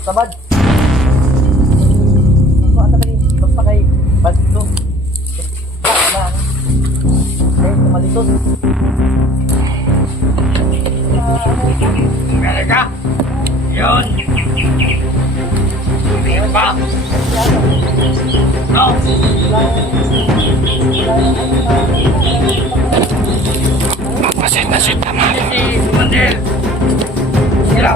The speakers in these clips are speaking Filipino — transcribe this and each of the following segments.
sabad. Ano ba yun? Basta kay bad ito. Wala. Eh, tumalitos. Meron ka? Yun! Meron ba? No! Mapasit naman. Si Mandel! Sila!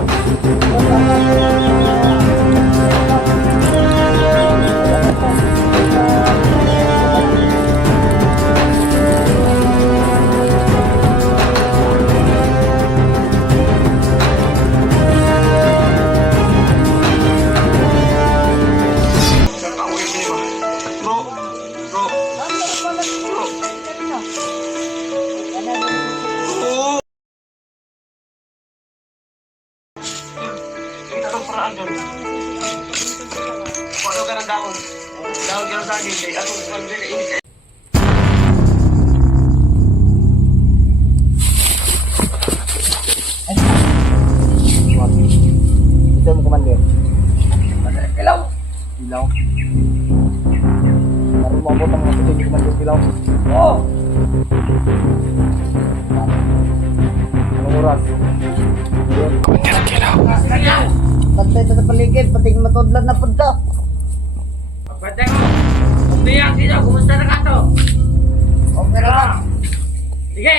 Ano ka ng daon? Daon ka ng saging. Ano ka ng Ito mo kumandir. Ilaw! Ilaw. Baru mo abot ang mga puti ni kumandir ilaw. Oo! Anong oras? Yun. Kunyar kilaw. Kanya! Bantay ito sa paligid, pating matudlan na punta. Pagpate ko! Umiyak dito! Kumusta na ka to? Okay naman. Sige!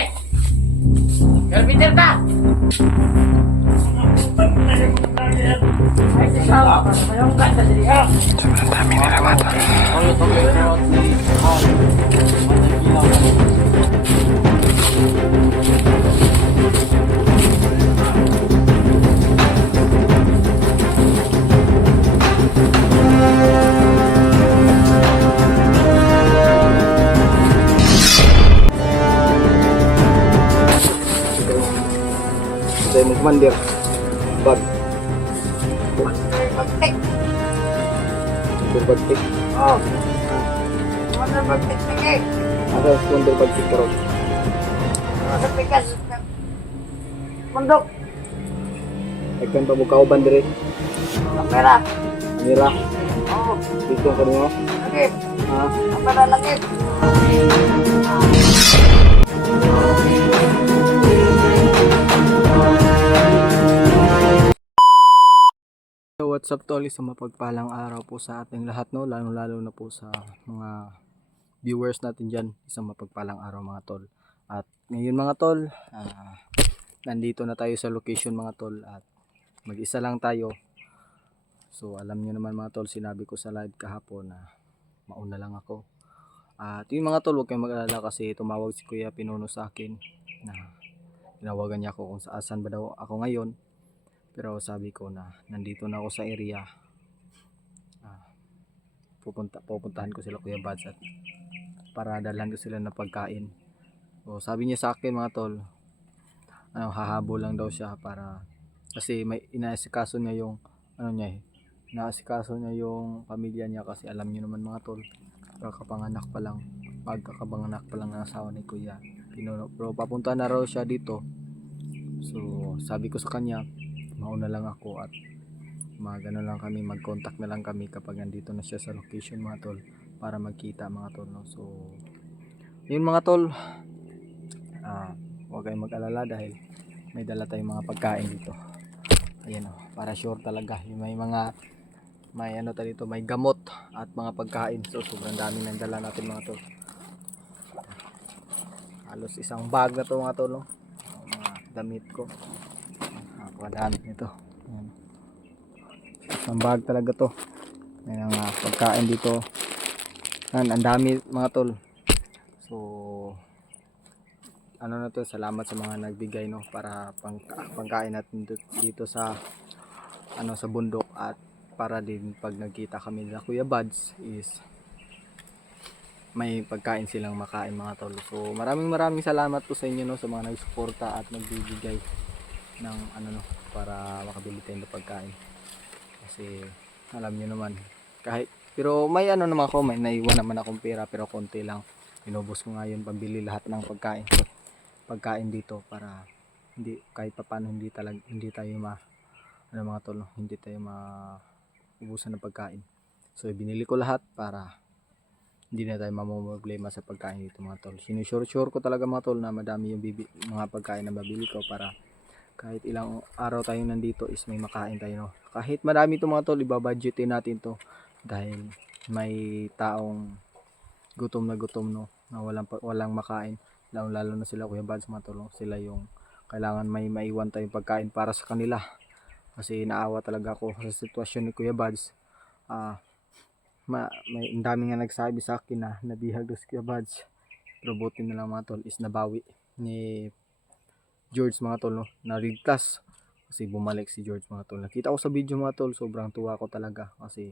Carpenter ka! Ay, sisawa! Mayroong ganda dito! Sobrang dami nila mata. Ito mo kumandir. Bag. Berbagtik. Oh! Ano ba sige? Ada kunder bagtik karon. Ano pikas? Mundok! Ikan pabukau bandere. Kamera! Mira. Oo! Dito kanimo. Lagi! Ha. Kamera lagi! So what's up tol, isang mapagpalang araw po sa ating lahat no, lalo na po sa mga viewers natin dyan, isang mapagpalang araw mga tol. At ngayon mga tol, nandito na tayo sa location mga tol at mag-isa lang tayo. So alam nyo naman mga tol, sinabi ko sa live kahapon na mauna lang ako. At yung mga tol, huwag kayong mag-alala kasi tumawag si Kuya Pinuno sa akin na tinawagan niya ako kung saan ba daw ako ngayon. Pero sabi ko na nandito na ako sa area. Pupuntahan ko sila Kuya Bads at para dalhan ko sila ng pagkain. So sabi niya sa akin mga tol, hahabol lang daw siya para kasi may inaasikaso niya yung inaasikaso niya yung pamilya niya kasi alam niyo naman mga tol, pagkakapanganak pa lang ng asawa ni Kuya Pinuno. Pero papunta na raw siya dito. So sabi ko sa kanya, mauna lang ako at magano lang kami, mag-contact na lang kami kapag nandito na siya sa location mga tol para magkita mga tol no. So yun mga tol, huwag kayong mag-alala dahil may dala tayong mga pagkain dito. Ayan o, para sure talaga yung may ano tayo dito, may gamot at mga pagkain. So sobrang dami ng dala natin mga tol, halos isang bag na to mga tol no? Mga damit ko, kadami nito. Isang bag talaga to. May mga pagkain dito. Ang dami mga tol. So ano na to, salamat sa mga nagbigay no para pangkain natin dito sa sa bundok at para din pag nagkita kami nila Kuya Bads is may pagkain silang makain mga tol. So maraming salamat po sa inyo no, sa mga nagsuporta at nagbibigay ng para makabili tayo ng pagkain. Kasi alam niyo naman, kahit pero may naman ako, may naiwan naman akong pera pero konti lang. Inubos ko ngayon pambili lahat ng pagkain dito para hindi kahit papaano hindi tayo ano mga tol, no, hindi tayo maubusan ng pagkain. So binili ko lahat para hindi na tayo mamumroblema sa pagkain dito mga tol. Sinusure ko talaga mga tol na madami yung mga pagkain na mabili ko para kahit ilang araw tayo nandito is may makain tayo, no. Kahit marami to mga tol, ibabudgetin natin to dahil may taong gutom na gutom, no, na walang makain, lalo na sila Kuya Bads mga tol, no. Sila yung kailangan may maiwan tayong pagkain para sa kanila kasi naawa talaga ako sa sitwasyon ni Kuya Bads. May ang dami nga nagsabi sa akin na nabihag si Kuya Bads, pero buti na lang mga tol is nabawi ni George mga tol, no, naligtas kasi bumalik si George mga tol. Nakita ko sa video mga tol, sobrang tuwa ko talaga kasi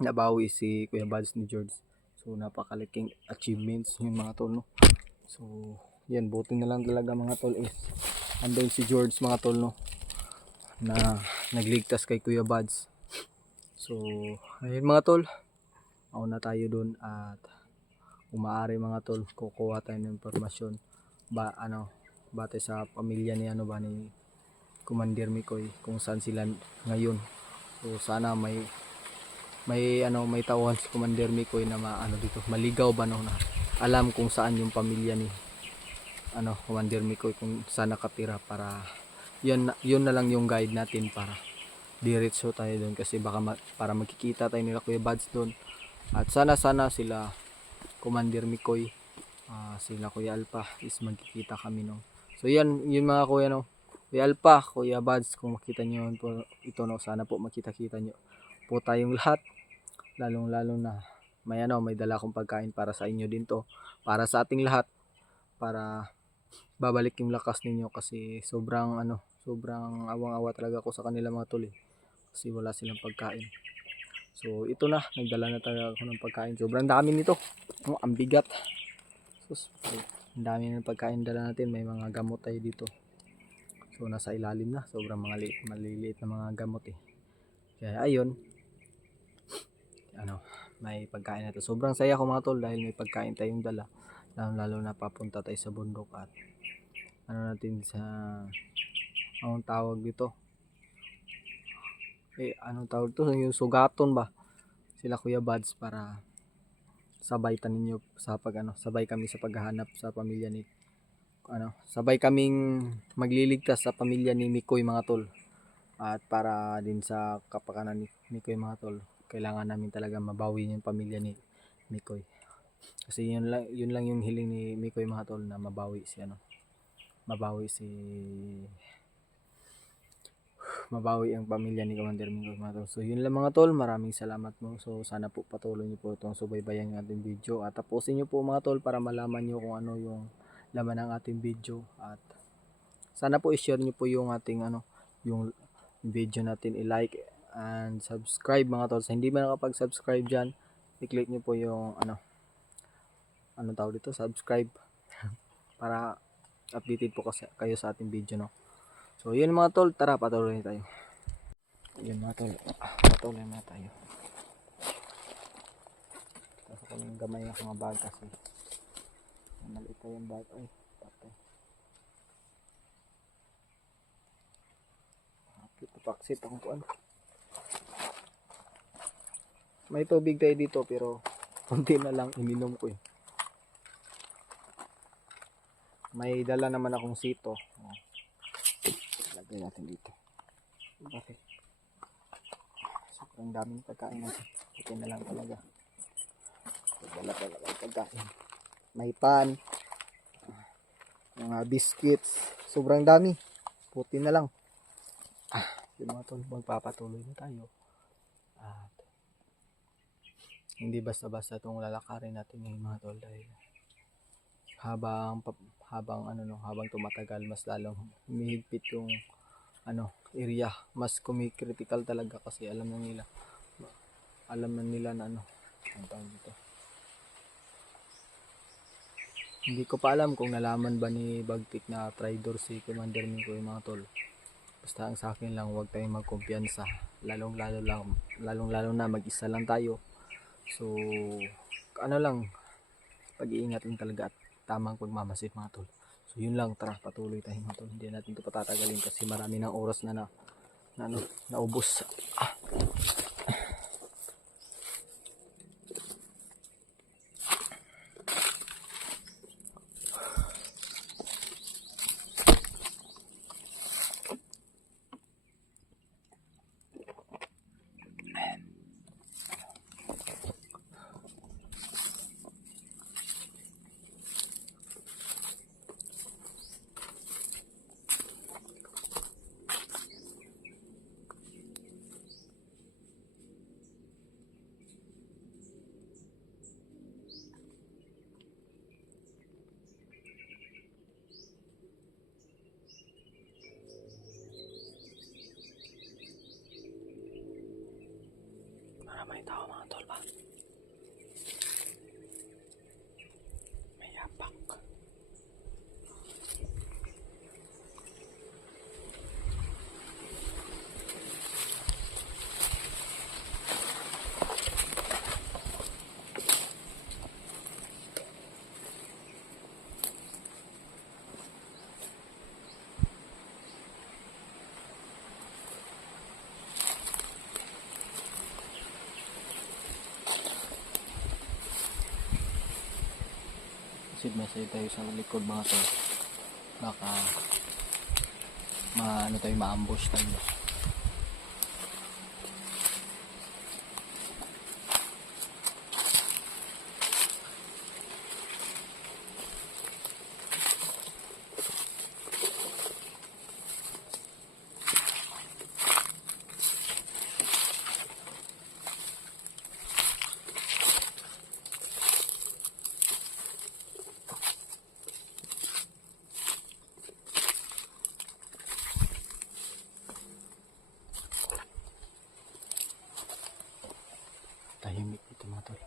nabawi si Kuya Bads ni George. So napakalaking achievements yun mga tol, no. So yan, buti na lang talaga mga tol is andun si George mga tol, no, na nagligtas kay Kuya Bads. So ayun mga tol, mauna tayo dun at umaari mga tol kukuha tayo ng impormasyon batay sa pamilya ni ni Commander Mikoy kung saan sila ngayon. So sana may tauhan si Commander Mikoy na dito maligaw ba, no, na alam kung saan yung pamilya ni Commander Mikoy, kung saan nakatira, para yun na lang yung guide natin para diretso tayo doon kasi baka para magkikita tayo nila Kuya Bads doon. At sana sila Commander Mikoy, sila Kuya Alpa is magkikita kami, no. So yun mga kuya, no, Kuya Alpa, Kuya Bads, kung makita nyo po ito, no, sana po makita nyo po tayong lahat, lalong na may dala akong pagkain para sa inyo din to, para sa ating lahat, para babalik yung lakas ninyo kasi sobrang awang-awa talaga ako sa kanila mga tol, kasi wala silang pagkain. So ito na, nagdala na talaga ako ng pagkain, sobrang dami nito, no, ang bigat. Ang dami ng pagkain dala natin, may mga gamot tayo dito, so nasa ilalim na, sobrang maliliit na mga gamot kaya ayun, may pagkain na to. Sobrang saya ko mga tol dahil may pagkain tayong dala, lalo na papunta tayo sa bundok at natin sa anong tawag dito, anong tawag to, yung sugaton ba sila Kuya Bads, para sabay sabay kami sa paghahanap sa pamilya ni sabay kaming magliligtas sa pamilya ni Mikoy mga tol, at para din sa kapakanan ni Mikoy mga tol, kailangan namin talaga mabawi yung pamilya ni Mikoy kasi yun lang yung hiling ni Mikoy mga tol, na mabawi ang pamilya ni Commander Mikoy mga tol. So yun lang mga tol, maraming salamat mo. So sana po patuloy niyo po itong subaybayan ng ating video at tapusin niyo po mga tol para malaman niyo kung ano yung laman ng ating video, at sana po i-share niyo po yung ating yung video natin, i-like and subscribe mga tol. Sa hindi man nakapag-subscribe dyan, i-click niyo po yung anong tawag dito, subscribe para updated po kayo sa ating video, no. So yun mga tol, tara patuloy tayo. Yun mga tol, patuloy na tayo. Kasi kung gamay ng mga bag kasi maliit pa yung bag, ay patay. Paksit akong kuan. May tubig tayo dito pero konti na lang ininom ko May dala naman akong sito. Lagay natin dito. Bakit? Sobrang daming pagkain natin. Ito na lang talaga. Dala talaga ang pagkain. May pan. Mga biscuits. Sobrang dami. Puti na lang. Yung mga tol, magpapatuloy na tayo. At hindi basta-basta itong lalakarin natin ngayon mga tol, dahil habang tumatagal mas lalong humihigpit yung area, mas critical talaga kasi alam na nila na ang tawag dito. Hindi ko pa alam kung nalaman ba ni Bagtik na traitor si Commander Mikoy mga tol. Basta ang sa akin lang, huwag tayong magkumpiyansa, lalong lalo na mag-isa lang tayo. So pag-iingat lang talaga at tamang pagmamasid mga tol. So yun lang, tara patuloy tayo mga tol. Hindi natin ito patatagalin kasi marami ng oras na naubos. May tao mga tol ba? May yapak. Masaya tayo sa likod mga tol, baka ma-ambush tayo. Tahimik dito mga tol.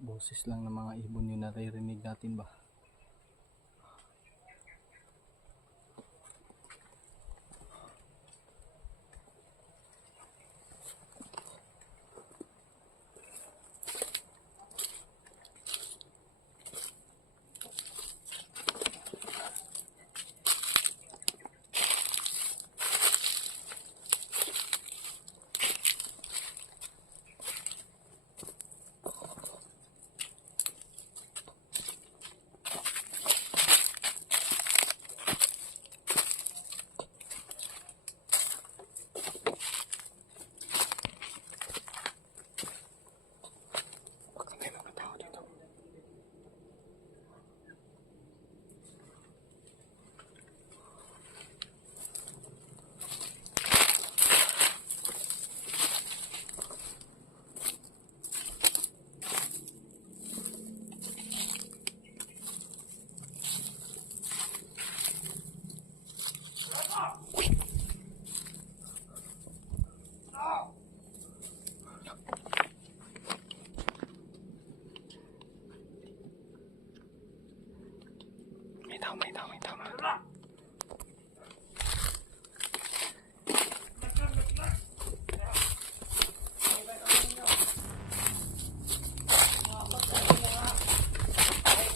Boses lang ng mga ibon yung naririnig natin ba? May tao.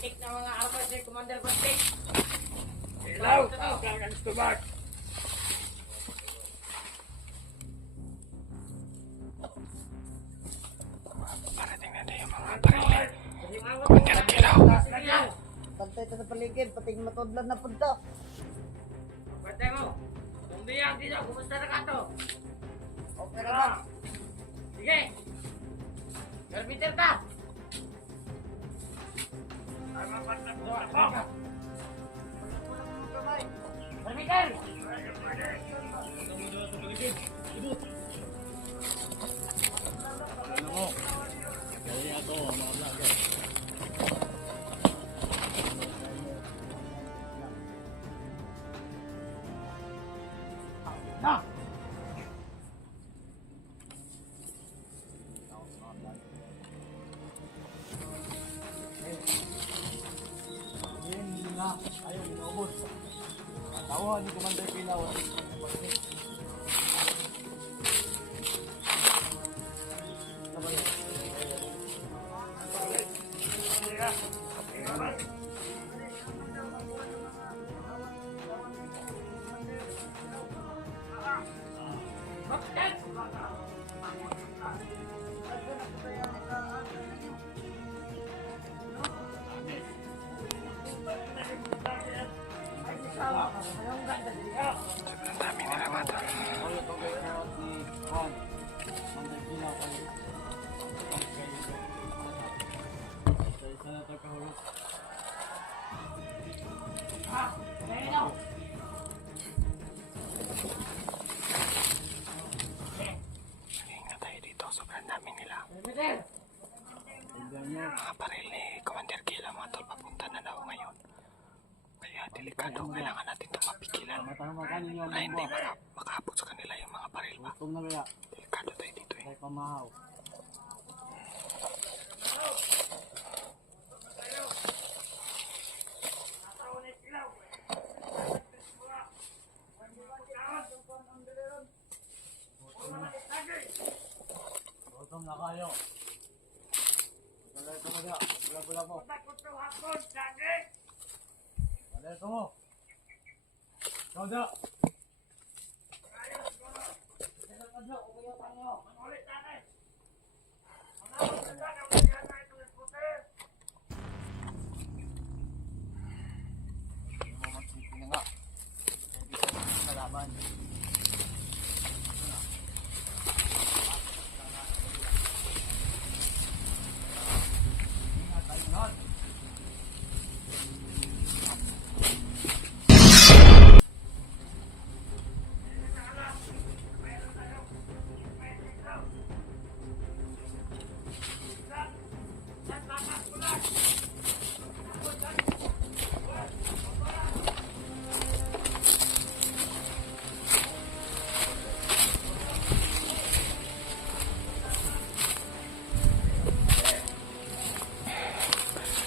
Tik na mga armas ni Commander Bastik. Ilaw! Kang stomach! Parating na tayo mga barili. Commander Kilaw. Pantay ito sa paligid, pating matudlan na punta. Pagbatay mo. Tumbiyang dito. Kumusta na ka to? Okay naman. Sige. Garmiter ka. Garmiter! Ayaw, inaubos. Tawa ni Commander Kilaw. Ano ba yan? Sobrang dami nila mga tol. Ingat tayo dito, sobrang dami nila. Mga baril ni Commander Kila mga tol, papunta na daw ngayon. Kaya delikado, kailangan natin ito mapigilan. Para hindi makaabot sa kanila yung mga baril ba. Delikado tayo dito eh.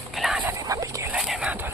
Kailangan natin mapigilan yan mga tol.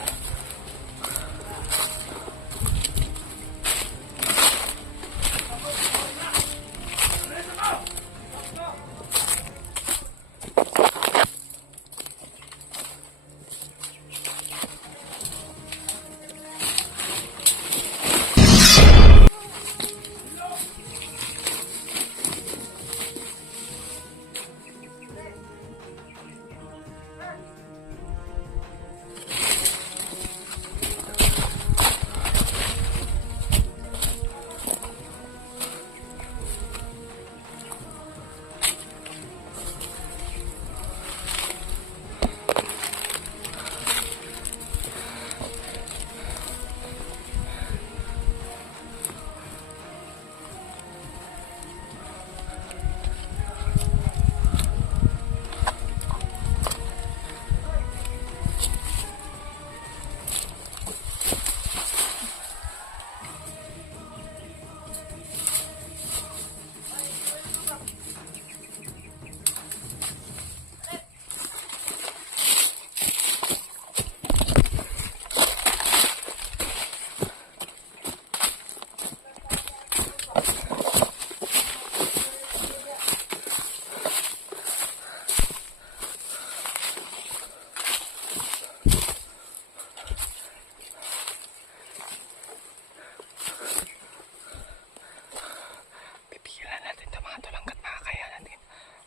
Pipigilan natin ito mga tol hanggat makakaya natin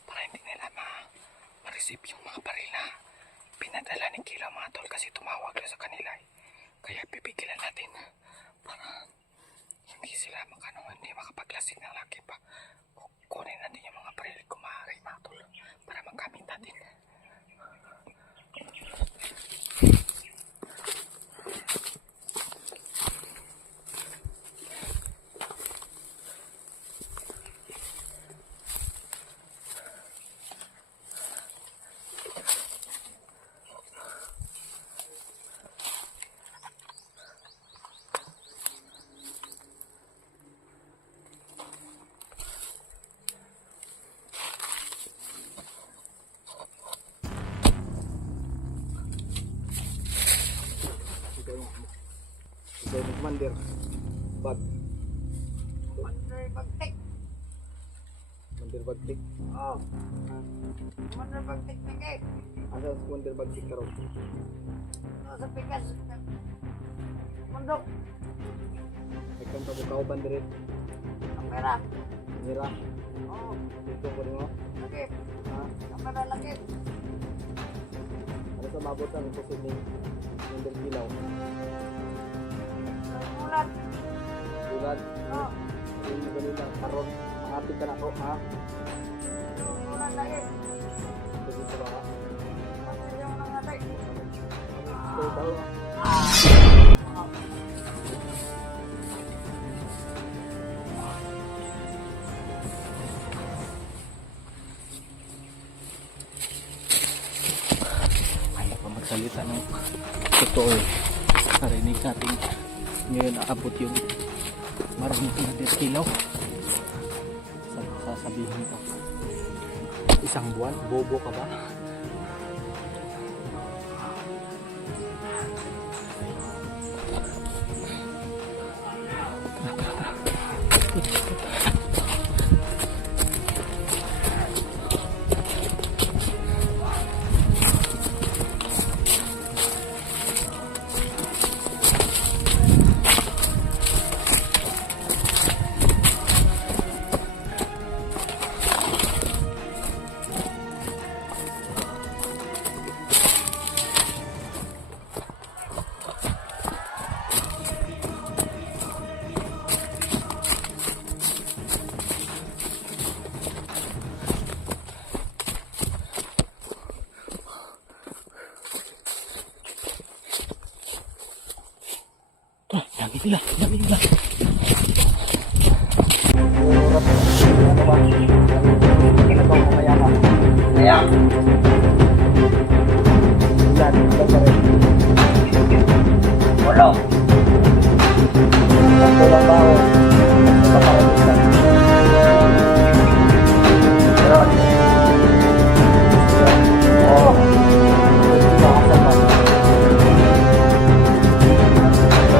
para hindi nila ma-receive yung mga baril na pinadala ni Kila mga tol kasi tumawag na sa kanila eh. Kaya pipigilan natin para hindi sila hindi makapaglasing ng laki pa. Kunin natin yung mga baril kung maaari mga tol para magamit natin. Ito yung Commander. Bag. Commander Bagtik. Commander Bagtik. Oh. Commander Bagtik na kay. Asa sa Wonder Budget ka ron? Sa pikas. Mundok. Nagkan pa bukaw bandirit. Ang pera. Mira. Oo. Dito ko rin mo. Lagi. Ha? Ang pera lagi. Ano sa mabot ang posibleng Wonder Kilaw? Ulan. Tulad. Oo. Hindi ganun lang. Karon. Makapit ka na ako. Ha? Ulan lagi. Dito ba ka? Kasi yung nangatay. Stay daw. Ayaw pa magsalita ng totoo. Narinig natin ngayon aabot yung maraming kilometer kilaw. Sasabihin ko, isang buwan, bobo ka ba? Dami nila, dami nila. Ano ba? Ano ba mamaya ka? Kaya, Tulad. Ito pa rin. ulo. Ang tulang bao. Ito pa rin. Meron. Oo. Ito ka sa man.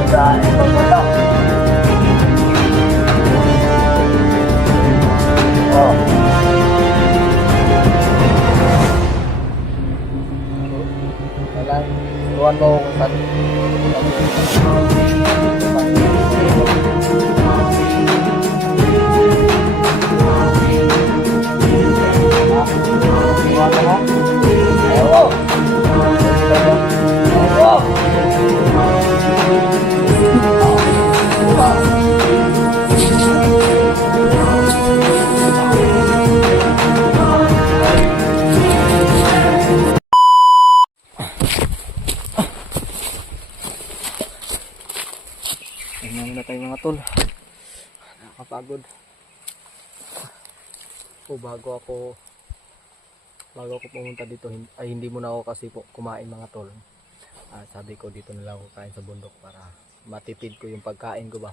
Dahil ito ulo. Oh. Kailan, iwan mo kung saan. Iwan mo? Ewo. Ewo. Tingnan muna tayo mga tol. Nakakapagod. Bago ako pumunta dito, ay hindi muna ako kasi po kumain mga tol. Sabi ko dito na lang ako kain sa bundok para matipid ko yung pagkain ko ba.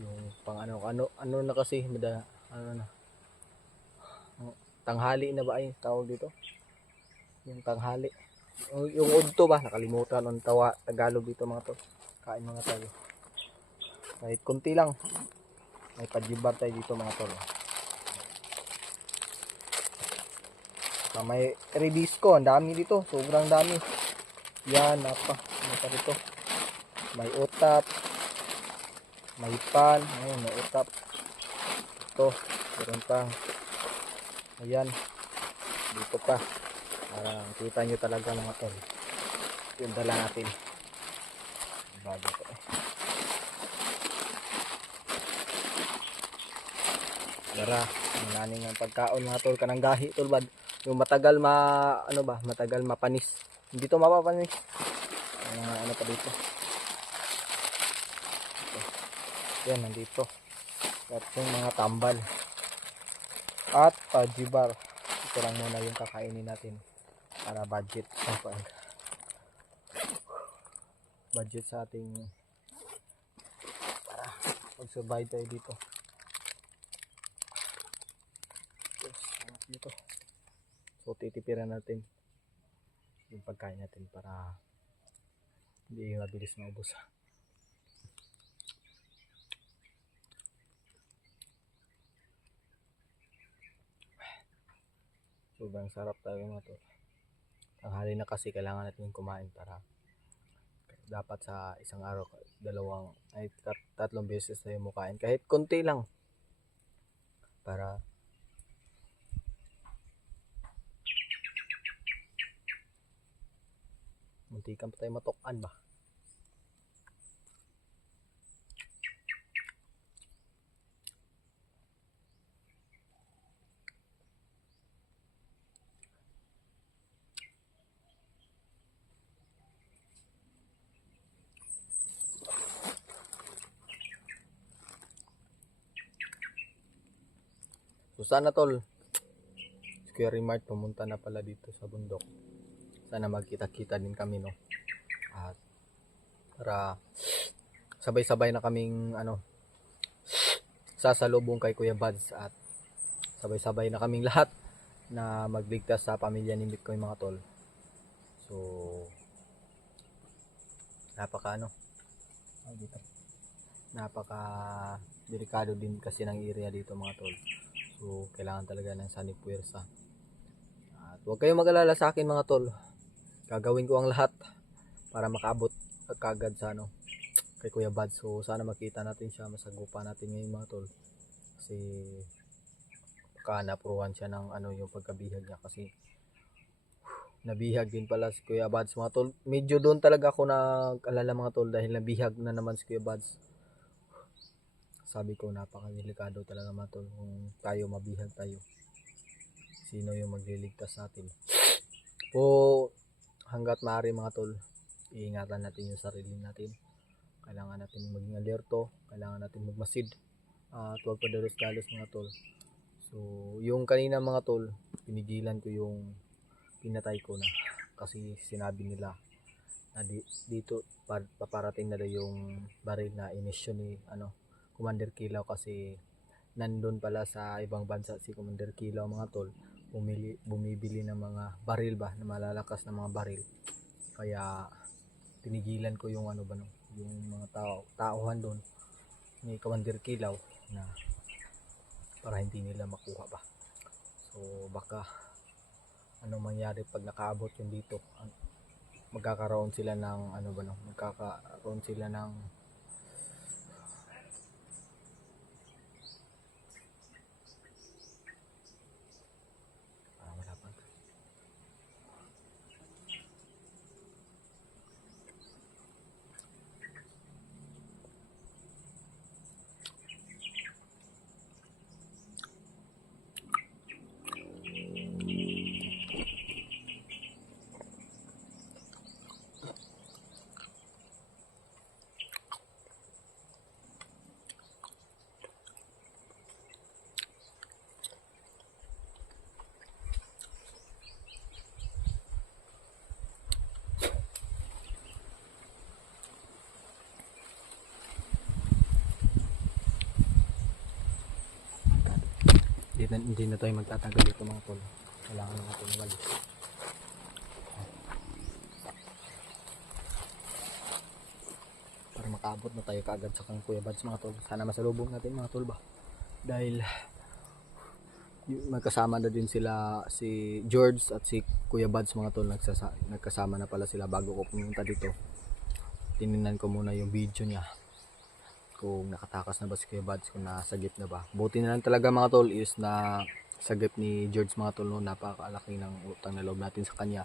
Yung pang ano na kasi, tanghali na ba ay tawag dito? Yung tanghali. Yung udto ba? Nakalimutan ang Tagalog dito mga tol. Kain mga tayo. Kahit konti lang. May pajibar tayo dito mga tol. May redisco. Ang dami dito. Sobrang dami. Yan. Ano pa dito? May utap. May pan. Ayun, may utap. Ito. Meron pang. Ayan. Dito pa. Para kita nyo talaga mga tol. Yung dala natin. Bago to eh. Dara, naning ang pagkaon mga tol kanang gahi tol bad. Yung matagal matagal mapanis. Hindi to mapapanis. Ano pa dito? Ito. Yan nandito. At yung mga tambal. At pajibar. Ito lang muna yung kakainin natin para budget budget sa ating para mag-survive tayo dito. Dito. So titipiran natin yung pagkain natin para hindi mabilis maubos. Sobrang sarap tayo mga to. tanghali na kasi kailangan natin kumain para dapat sa isang araw tatlong beses tayo mukain kahit konti lang para muntikan pa tayo matukan ba. So sana tol, si Kuya Rimart pumunta na pala dito sa bundok. Sana magkita-kita din kami no. At para sabay-sabay na kaming sasalubong kay Kuya Buds at sabay-sabay na kaming lahat na magligtas sa pamilya ni Mikoy mga tol. So napaka delikado din kasi ng area dito mga tol. So kailangan talaga ng sanib puwersa. At huwag kayong mag-alala sa akin mga tol. Gagawin ko ang lahat para makaabot kagad sa kay Kuya Buds. So sana makita natin siya, masagupa natin ngayon mga tol. Kasi baka napuruhan siya ng yung pagkabihag niya kasi nabihag din pala si Kuya Buds mga tol. Medyo doon talaga ako nag-alala mga tol dahil nabihag na naman si Kuya Buds. Sabi ko napaka-delikado talaga mga tol kung tayo mabihag tayo. Sino yung magliligtas natin? O hanggat maaari mga tol, iingatan natin yung sarili natin. Kailangan natin maging alerto, kailangan natin magmasid. At huwag padalos-dalos mga tol. So yung kanina mga tol, pinigilan ko yung pinatay ko na kasi sinabi nila na dito paparating na daw yung baril na inisyon ni Commander Kilaw kasi nandun pala sa ibang bansa si Commander Kilaw mga tol, bumibili ng mga baril ba, na malalakas na mga baril. Kaya tinigilan ko yung yung mga tauhan doon ni Commander Kilaw na para hindi nila makuha ba. So baka mangyari pag nakaabot yun dito, magkakaroon sila ng magkakaroon sila ng hindi na tayo magtatagal dito mga tol. Kailangan na natin umalis para makaabot na tayo kaagad sa kang Kuya Buds mga tol. Sana masalubong natin mga tol ba, dahil magkasama na din sila si George at si Kuya Buds mga tol. Nagkasama na pala sila bago ko pumunta dito. Tinignan ko muna yung video niya kung nakatakas na ba si Kuya Buds, kung nasagip na ba. Buti na lang talaga mga tol is na sagip ni George mga tol. Napakalaki ng utang na loob natin sa kanya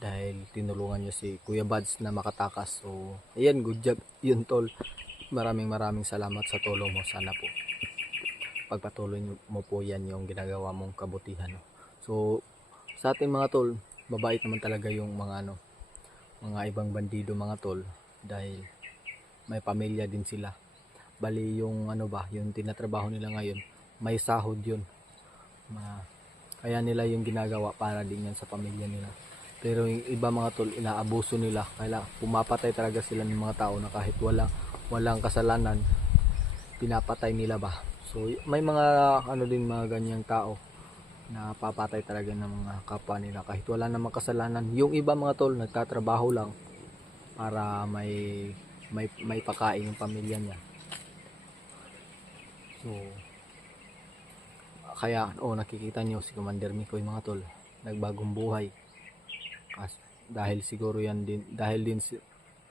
dahil tinulungan niya si Kuya Buds na makatakas. So ayan, good job yun tol. Maraming salamat sa tulong mo. Sana po pagpatuloy mo po yan yung ginagawa mong kabutihan. So sa ating mga tol, mabait naman talaga yung mga mga ibang bandido mga tol, dahil may pamilya din sila. Bali yung yung tinatrabaho nila ngayon, may sahod yun. Kaya nila yung ginagawa para din yan sa pamilya nila. Pero yung iba mga tol, inaabuso nila. Kaya pumapatay talaga sila ng mga tao na kahit walang kasalanan, pinapatay nila ba. So may mga din mga ganyang tao na papatay talaga ng mga kapwa nila kahit wala namang kasalanan. Yung iba mga tol, nagtatrabaho lang para may pakain yung pamilya niya. So kaya nakikita nyo si Commander Mikoy mga tol, nagbagong buhay Dahil siguro yan din,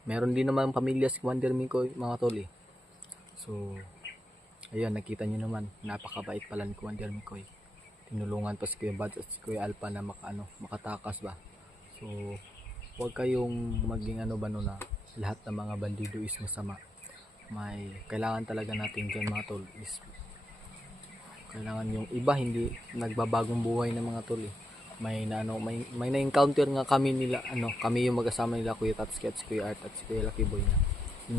meron din naman pamilya si Commander Mikoy mga tol eh. So ayun, nakita nyo naman, napakabait pala ni Commander Mikoy. Tinulungan pa si Kuya Bad at si Kuya Alpha na makatakas ba. So huwag kayong maging na lahat ng mga bandido is masama. May kailangan talaga natin dyan mga tol is kailangan yung iba hindi nagbabagong buhay ng mga tol eh. May na-encounter nga kami nila, kami yung magkasama nila Kuya Tatsuki at si Kuya Art at si Kuya Lucky Boy na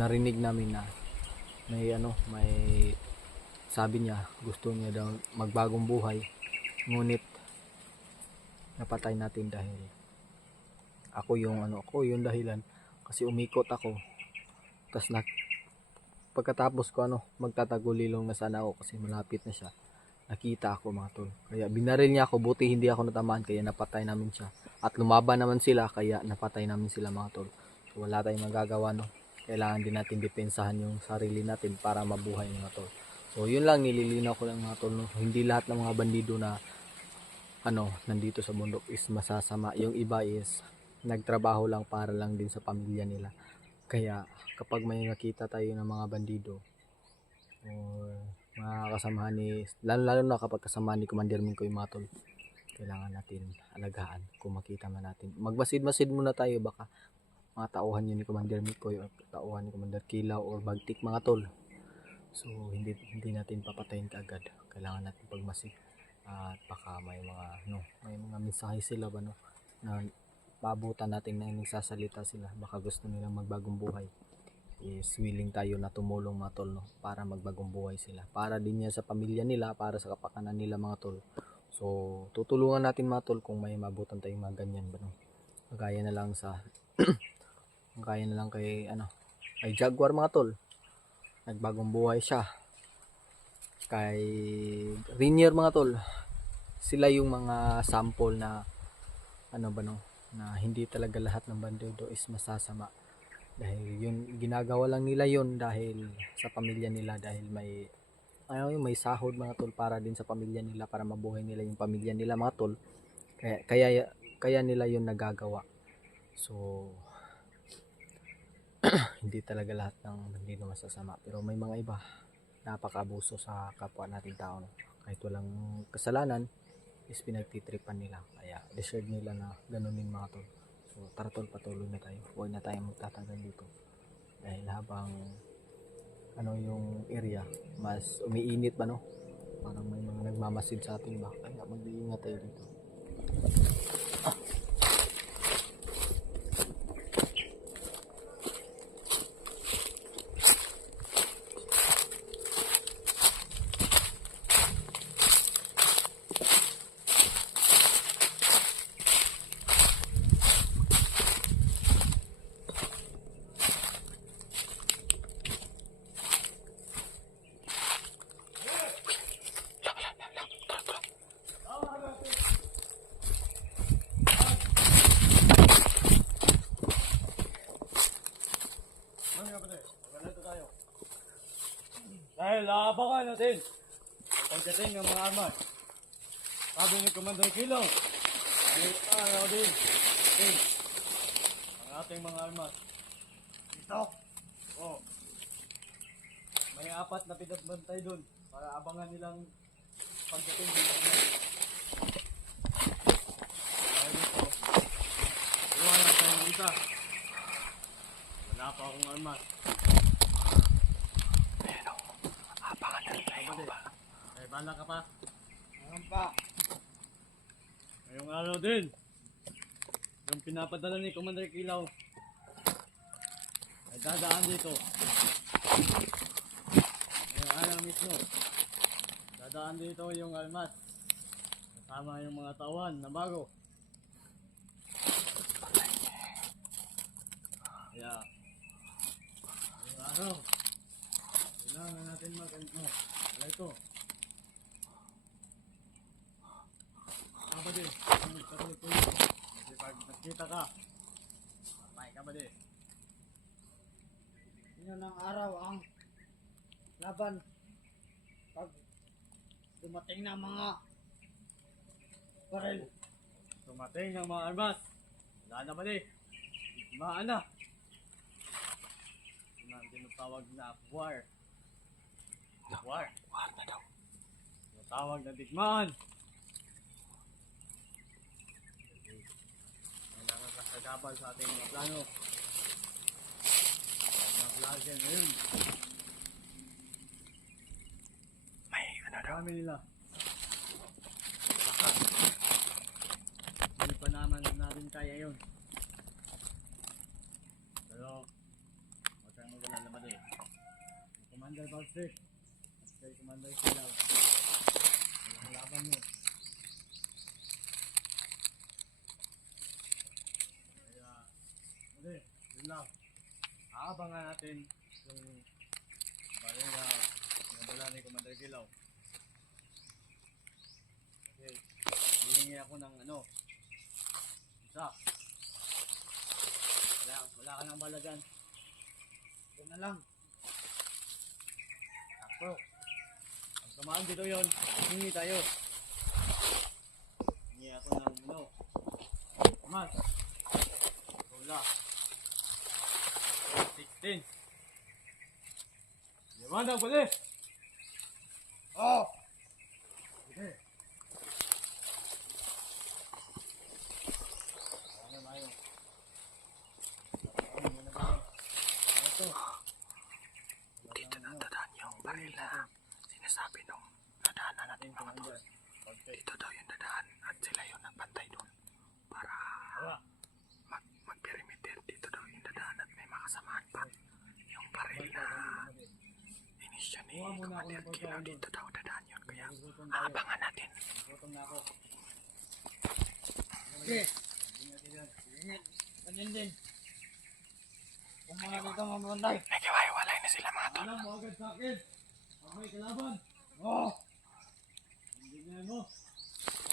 narinig namin na may sabi niya gusto niya daw magbagong buhay, ngunit napatay natin dahil ako yung dahilan kasi umikot ako, tas pagkatapos ko magtatagulilong na sana ako kasi malapit na siya, nakita ako mga tol, kaya binaril niya ako, buti hindi ako natamaan kaya napatay namin siya, at lumaban naman sila kaya napatay namin sila mga tol. So wala tayong magagawa, kailangan din natin depensahan yung sarili natin para mabuhay mga tol. So yun lang, nililinaw ko lang mga tol, hindi lahat ng mga bandido na nandito sa bundok is masasama. Yung iba is nagtrabaho lang para lang din sa pamilya nila. Kaya kapag may nakita tayo ng mga bandido or mga kasamahan lalo na kapag kasamahan ni Commander Mikoy mga tol, kailangan natin alagaan. Kung makita man natin, magmasid-masid muna tayo, baka mga tauhan yun ni Commander Mikoy o tauhan ni Commander Kilaw or bagtik mga tol. So hindi natin papatayin kaagad, kailangan natin pagmasid. At baka may mga mensahe sila ba na paabutan natin na nagsasalita sila, baka gusto nilang magbagong buhay, is willing tayo na tumulong mga tol, para magbagong buhay sila, para din yan sa pamilya nila, para sa kapakanan nila mga tol. So tutulungan natin mga tol kung may mabutan tayong mga ganyan ba, kagaya na lang kay kay Jaguar mga tol, nagbagong buhay siya. Kay Rainier mga tol, sila yung mga sample na na hindi talaga lahat ng bandido is masasama, dahil yun ginagawa lang nila yun dahil sa pamilya nila, dahil may sahod mga tol para din sa pamilya nila, para mabuhay nila yung pamilya nila mga tol, kaya nila yun nagagawa. So hindi talaga lahat ng bandido masasama, pero may mga iba napaka-abuso sa kapwa nating tao, kahit walang kasalanan is pinagtitripan nila, kaya deserve nila na ganunin mga tol. So tara tol, patuloy na tayo, huwag na tayong magtatagal dito, dahil habang yung area mas umiinit ba, parang may mga nagmamasid sa atin ba, kaya mag-iingat tayo dito. Dahil aabangan natin ang pagdating ng mga armas. Sabi ni Commander Kilo, ayaw din ang ating mga armas. Ito. Oh. May 4 na pinagbantay dun para abangan nilang pagdating ng armas. Dahil ito, iwan lang tayo ng isa. Wala pa akong armas. Ay, bala ka pa. Meron pa. Ngayong araw din, yung pinapadala ni Commander Kilaw ay dadaan dito. Ngayong araw mismo, dadaan dito yung armas kasama yung mga tauhan na bago. Kaya, ngayong araw, kailangan natin wala ito. Kabady, magkatuloy. Kasi pag nakita ka, may kabady. Yun ang araw ang laban. Pag dumating na mga baril. Tumating ng mga armas. Wala naman eh. Digmaan na. Ito na ang tinatawag na war. War. War na daw. Tinatawag na digmaan. Kailangan kasagabal sa ating mga plano. Mga vlogger ngayon. May ano daw. Kami nila. Lakas. Hindi pa naman natin kaya yun. Pero, huwag tayong maglalala ba din. Commander Bagse. At kay Commander Silaw. Walang laban mo. Kaya, muli, yun lang. Aabangan natin yung barera na dala ni Commander Gilaw. Okay, hihingi ako ng ano, isa. Wala ka nang bala dyan. Yun na lang. Ako. Ang samaan dito yun, hingi tayo. Hingi ako ng ano, mas. Wala. 16. Yaman daw pala. Oh! Sige. Ano tayo? Ano muna tayo? Ito. Dito na dadaan yung baril na sinasabi nung nadaanan natin mga tol. Dito daw yung dadaan at sila yung nagbantay doon para Wala. mag-perimeter. Dito daw yung dadaan at may makasamahan pa. Yung baril na inisyo ni Commander Kilaw, dito daw dadaan yun. Kaya aabangan natin. Gutom na ako. Sige. Ganyan. Ganyan din. Kung mga dito mamabantay. Nagiwaiwalay na sila mga tol. Alam mo agad sa akin. Pag may kalaban. Oh! Hindi niya mo.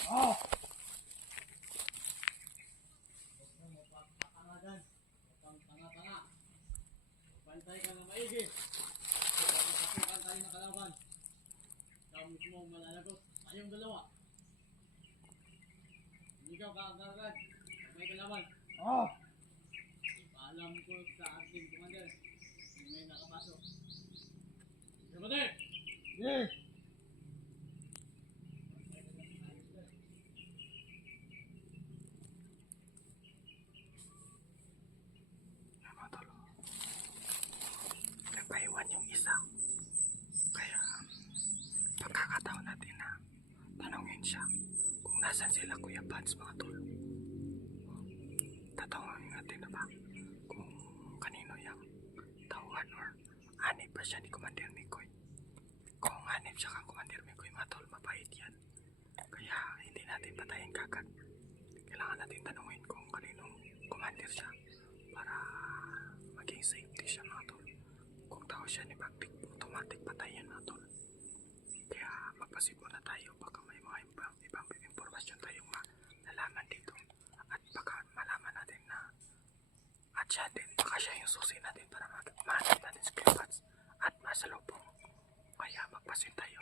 Oh! Huwag kang mapagpakanagan. Huwag kang tanga-tanga. Bantay ka na maigi. Pag ipasukan tayo ng kalaban. Ikaw mismo ang malalagot. Tayong dalawa. Hindi ka kakagagad. Pag may kalaban. Oh! Paalam ko sa ating commander. Kung may nakapasok. Commander! Yeah! Mga tol. Nagpaiwan yung isa. Kaya pagkakataon natin na tanongin siya kung nasan sila Kuya Pats mga tol. Tatanungin natin na ba kung kanino yung tauhan or hanip pa siya ni Commander Mikoy. Kung hanip siya kang Commander Mikoy mga tol, mabait yan. Kaya hindi natin patayin kagad. Kailangan natin tanungin kung kaninong commander siya para maging safety siya mga tol. Kung tao siya ni Bagtik, automatic patayin mga tol. Kaya magpasit muna tayo baka may mga ibang impormasyon tayong nalaman dito. At baka malaman natin na at siya din, baka siya yung susi natin para mahanap natin si Kuya Pats at masalubong. Kaya magpasit tayo.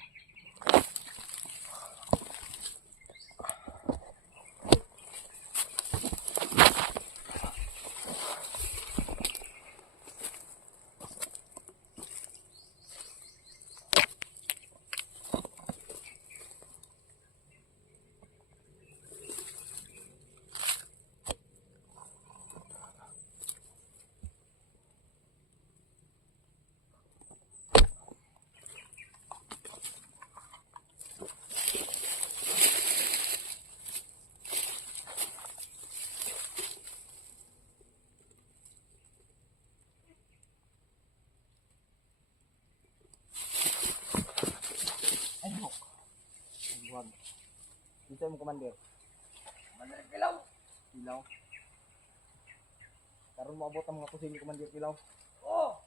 Huwag. Dito mo commander. Commander Kilaw. Kilaw. Karon mo abot ang mga pusil ni Commander Kilaw. Oh!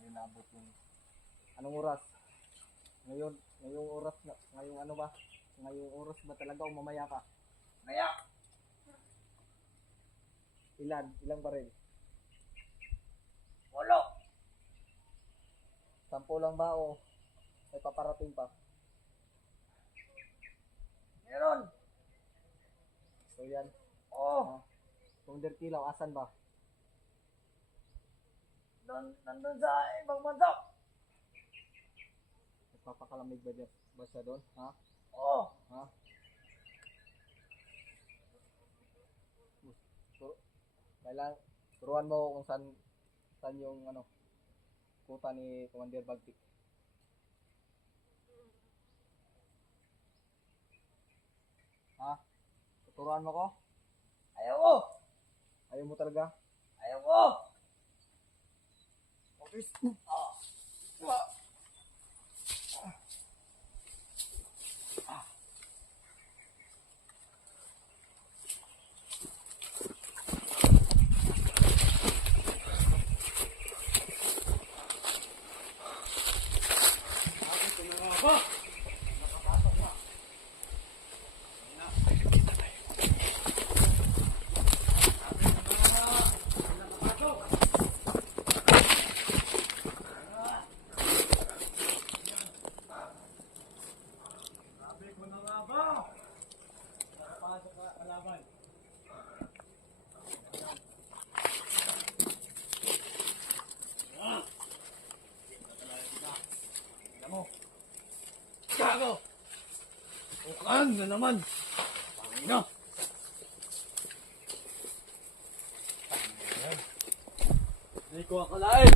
Ano naabot yung anong oras? Ngayong oras na, ngayong ano ba? Ngayong oras ba talaga o mamaya ka? Maya! Ilang baril? 8! 10 lang ba o may paparating pa? Meron! So yan. Oo. Commander Kilaw, asan ba? Nandun sa ibang bansa. Nagpapakalamig ba siya doon? Ha? Oo. Ha? Kailan turuan mo kung saan yung kuta ni Commander Bagtik. Ha? Turuan mo ko? Ayaw ko. Ayaw mo talaga? Ayaw ko. Office. Sabi ko na nga ba? Nakapasok na kalaban. Alam mo. Gago! Ukan na naman! Pangina! Hindi ko akalain!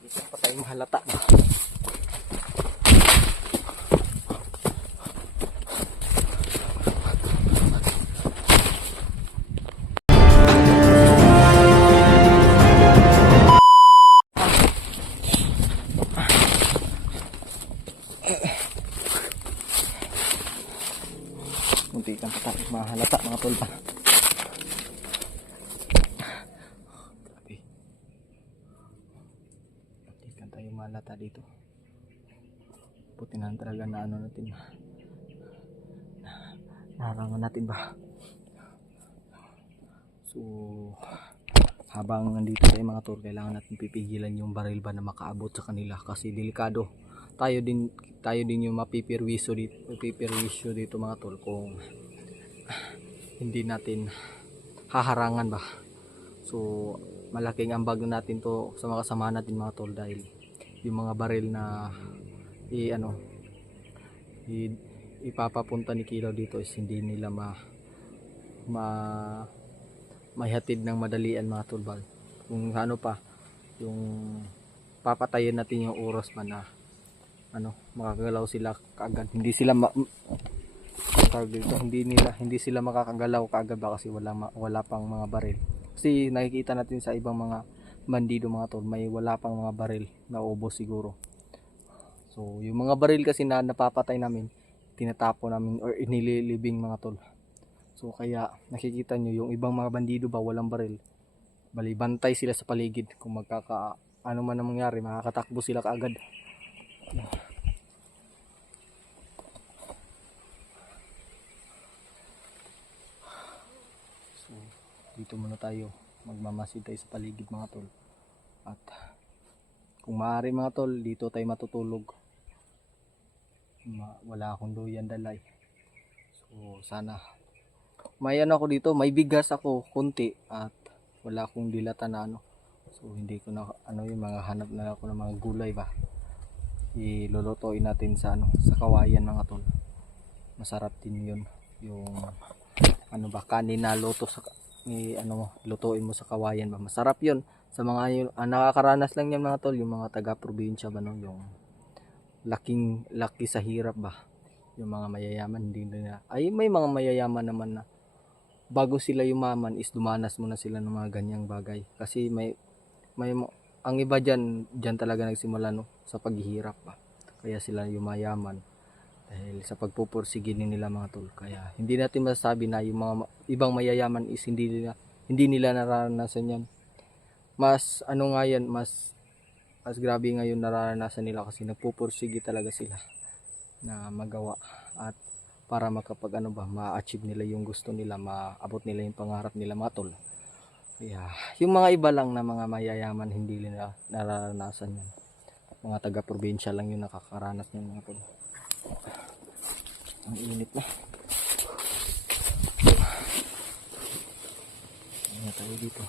Hindi pa tayo mahalata ba? Hindi ka pa tayo mahalata mga tol pa. Grabe. Hindi ka tayo mahalata dito. Puti na talaga na natin. Naharangan natin ba? So, habang nandito tayo mga tol, kailangan natin pipigilan yung baril ba na makaabot sa kanila kasi delikado. Tayo din yung mapipirwisyo dito mga tol kung hindi natin haharangan ba. So, malaking ambag na natin to sa mga kasama natin mga tol dahil yung mga baril na ipapapunta ni Kilaw dito is hindi nila maihatid ng madalian mga tol ba. Kung ano pa yung papatayin natin yung oras man na makakagalaw sila kaagad. Hindi sila makakagalaw kaagad ba kasi wala pang mga baril. Kasi nakikita natin sa ibang mga bandido mga tol, may wala pang mga baril na ubos siguro. So yung mga baril kasi na napapatay namin, tinatapo namin or inililibing mga tol. So kaya nakikita nyo yung ibang mga bandido ba walang baril, bali bantay sila sa paligid. Kung ano man ang mangyari, makakatakbo sila kaagad. So dito muna tayo, magmamasid tayo sa paligid mga tol. At kung maaari mga tol, dito tayo matutulog. Wala akong duyan dalay. So sana may ako dito, may bigas ako konti at wala akong dilata na So hindi ko na yung mga hanap na ako ng mga gulay ba. Ilulutuin natin sa sa kawayan mga tol. Masarap din 'yun. Yung kanin na luto sa lutuin mo sa kawayan ba. Masarap 'yun. Sa mga nakakaranas lang yan mga tol, yung mga taga probinsya ba yung laki sa hirap ba. Yung mga mayayaman hindi na may mga mayayaman naman na bago sila yumaman is dumanas muna sila ng mga ganyang bagay kasi may ang iba diyan talaga nagsimula sa paghihirap ba, kaya sila yumayaman dahil sa pagpupursige nila mga tol. Kaya hindi natin masasabi na yung mga ibang mayayaman is hindi nila nararanasan yan. Mas mas grabe ngayon nararanasan nila kasi nagpupursige talaga sila na magawa at para makapag ma-achieve nila yung gusto nila, maabot nila yung pangarap nila mga tol. Kaya, yung mga iba lang na mga mayayaman hindi nila nararanasan yun. Mga taga-probinsya lang yung nakakaranas ng mga tol. Ang init na. Ano tayo dito?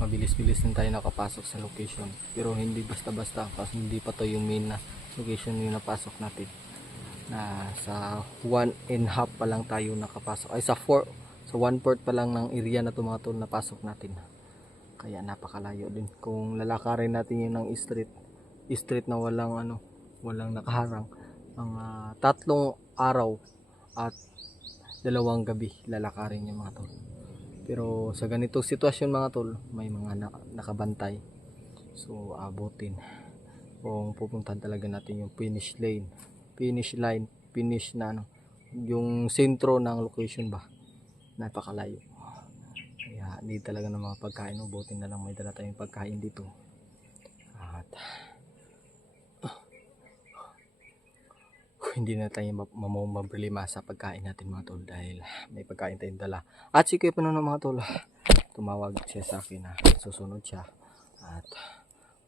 Mabilis-bilis din tayo nakapasok sa location. Pero hindi basta-basta kasi hindi pa to yung main na location yung napasok natin. Na sa 1.5 pa lang tayo nakapasok. Ay sa 4, sa 1/4 pa lang ng area na to mga tol napasok natin. Kaya napakalayo din. Kung lalakarin natin yun ng street na walang nakaharang, mga 3 araw at 2 gabi lalakarin yung mga tol. Pero sa ganitong sitwasyon mga tol, may mga nakabantay. So abutin. Kung pupuntahan talaga natin yung finish line, finish na yung sentro ng location ba. Napakalayo. Kaya hindi talaga ng mga pagkain, ubutin na lang may dala tayong pagkain dito. At hindi na tayo mamumroblema sa pagkain natin mga tol dahil may pagkain tayong dala. At si Kuya Puno ng mga tol, tumawag siya sa akin na susunod siya. At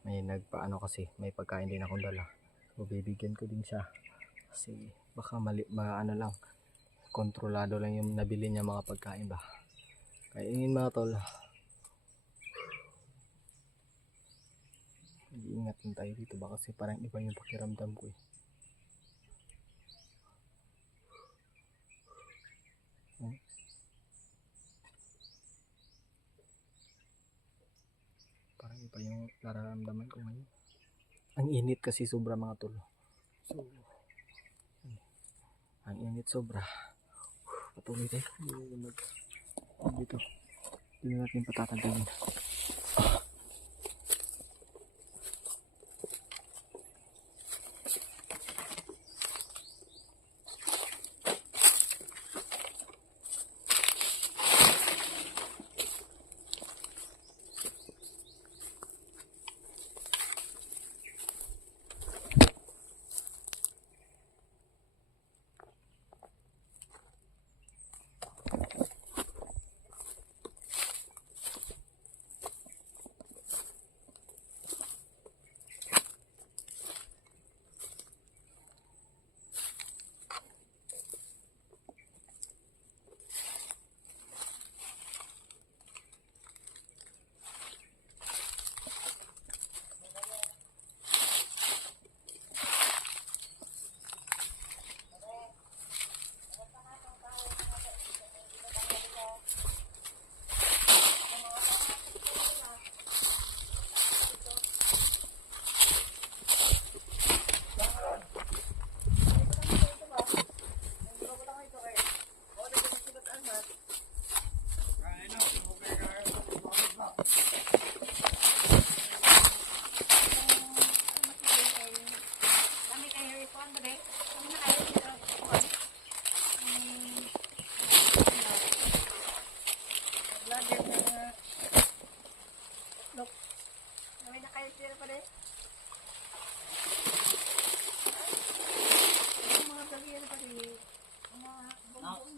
may nagpaano kasi may pagkain din akong dala. So bibigyan ko din siya. Kasi baka lang, kontrolado lang yung nabili niya mga pagkain ba. Kaya yun mga tol. Mag-iingat din tayo dito ba kasi parang iba yung pakiramdam ko eh. Parang iba yung nararamdaman ko ngayon. Ang init kasi sobra mga tol. So, ang init sobra. Patuloy tayo. Dito. Hindi natin patatagayin.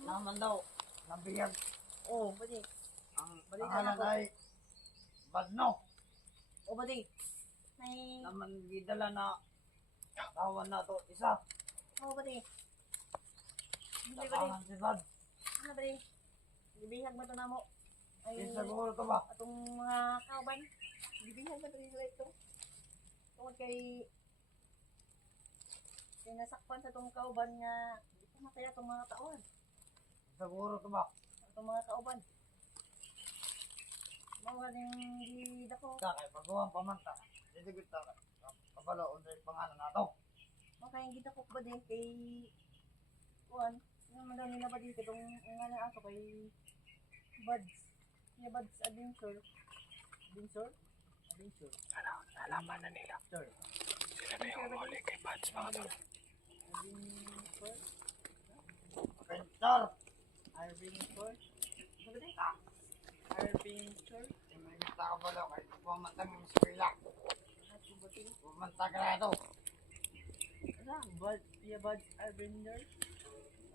Naman daw, nabiyag. Oo, badi. Ang Pangalan ako. ay Badno. Oo, badi. May... Naman gidala na kawan na to isa. Oo, badi. Hindi, badi. Tapangan si Bad. Ano, badi? Ibihag mo ito na mo. Ay, Isa siguro to ba? atong mga kauban. Ibihag mo ito ito. Tungkol kay nasakpan sa itong kauban nga di ko mataya itong mga taon. Siguro to ba? Itong mga kauban. Mga din dako. Kaya pagawang pamanta. Dito kita kabalo unsa yung pangalan nato. Mga kayang gidako ba din kay Juan. Yung mga nila ba din itong nga na ato kay Buds. Yung Buds Adventure. Adventure? Adventure. Nalaman na nila. Sure. Sila na yung huli kay Pads mga tol. Adventure? Pentor. Adventure? Ano ba din? Adventure? Yung may mata kabalo kay pamantang eskwela. At yung buti. Pamanta grado. Ano? Bud, Kuya Buds Avenger.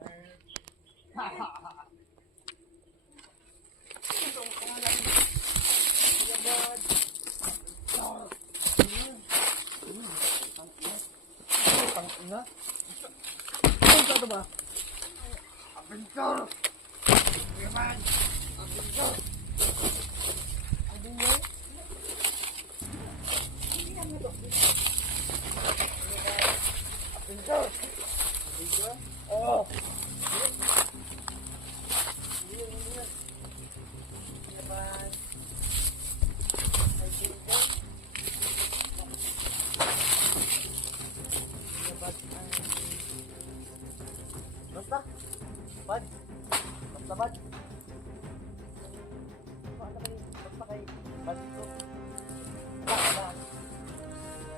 Or... Ano ang pangalan? Kuya Buds. Tangina. Ano ka ba? Abentor. Yaman. Abentor. Avenger? Abentor. Avenger? Oo. Kuya Buds. Avenger? Kuya Buds Basta. Buds. Basta Buds. Basta kay Buds ito. Basta.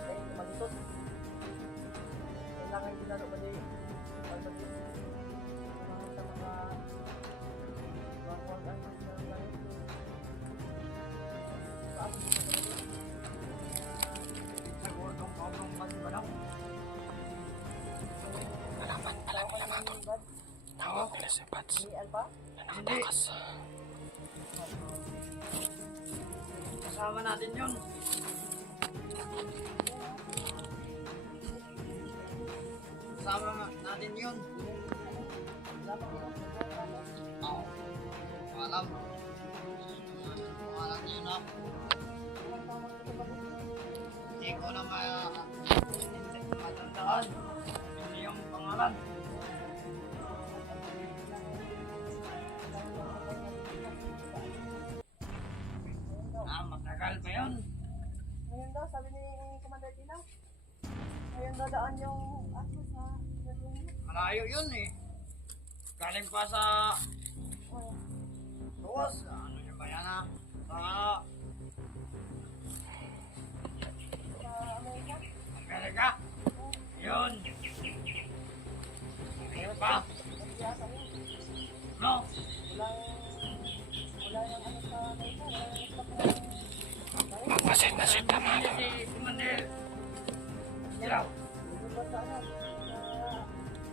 Ay, malitot. Kailangan din lalo ba din? Sa mga wag-wagan na ganito. Sa akin ito ba din? Siguro itong kaunong maliwanag. Alaman pala nila mga tol. Buds? Tawag nila si Buds Ni Alpha? na nakatakas. Kasama natin yun. Kasama natin yun. Wala pa pinag-usapan. Oo. Alam. Alam niyo na. Walang tamang ito ba din? Hindi ko na matandaan. Hindi yung pangalan. Matagal pa yun. Ngayon daw, sabi ni Commander Tina, ngayon dadaan yung aso sa gagawin niya. Malayo yun eh. Galing pa sa Oh, Tuwas. Ano yung bayan na? Sa sa Amerika. Amerika. Yun. Ayun pa. Nagsiyasa rin. No. Wala yung ano sa Amerika. Wala yung stock na. Magmasid na si Hindi Tamato. si Commander. Siraw. Dito ba sa ano? Sa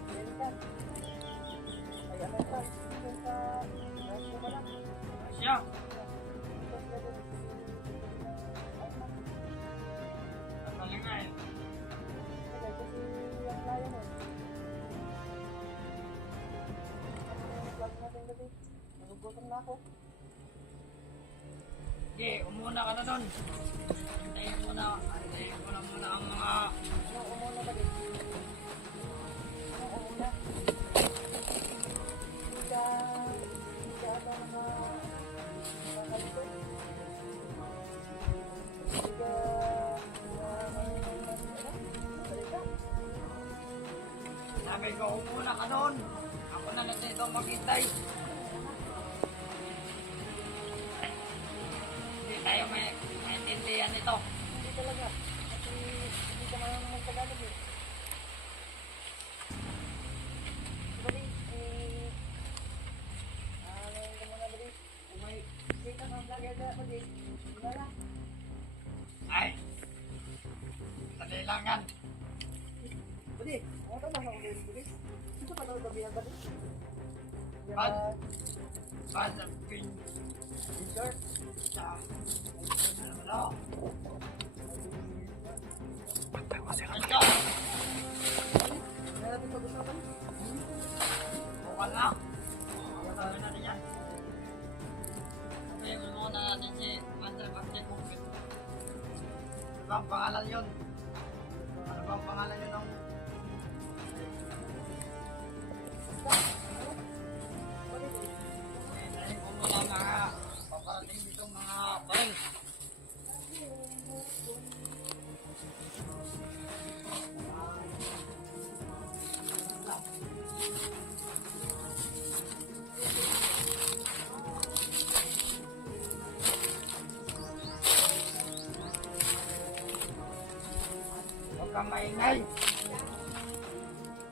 Amerika. Ay, Amerika. Dito sa Russia ba lang? Siya. Dito sa Russia. Ay, Ang talingay. kasi yung layo mo. Ano yung vlog natin gabi? Nagugutom na ako. Sige, umuna ka na doon. Hintayin mo na. Hintayin mo na muna ang mga... Anong umuna ba din? Anong umuna? Hindi ka ano nakakalito? Hindi ka salita? Sabi ko, umuna ka doon. Ako na lang dito maghintay. Hindi tayo may maintindihan nito. Hindi talaga. Kasi hindi ka marunong magtagalog eh. Bali, ano ka muna bali? Kung may kita kang vlogger ka bali, wala na. Ay, dali lang yan. Bali, ano ka lang ang ulit bali? Ito pa daw gabi ang bali? Bad. Bad ang pin. Richard? Sa... Ano? Patay mo sila. Ito! Ano natin pag-usapan? Bukan na. Sabi natin yan. Sabi mo muna natin si Commander Captain Bukit. Ano bang pangalan yun? Ano bang pangalan yun ng... Hintayin ko muna mga paparating dito mga baril. Huwag kang maingay.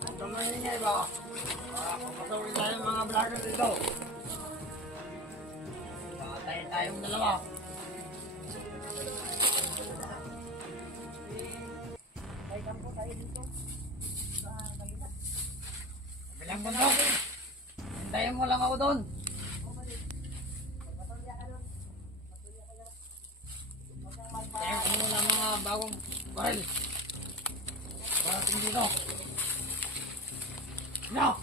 Huwag kang maingay ba? Para papatuloy tayo mga vlogger dito. Tayo tayong dalawa. May kampo tayo dito sa kabila. Yan bundok. Hintayin mo lang ako doon. Hintayin ko muna mga bagong baril. Parating dito. No!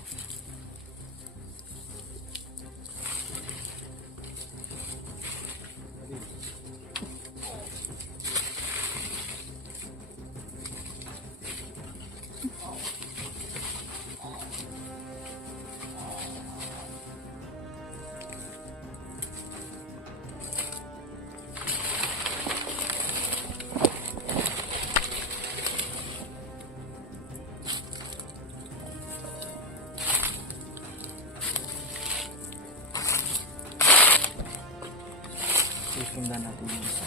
Susundan natin yung isa.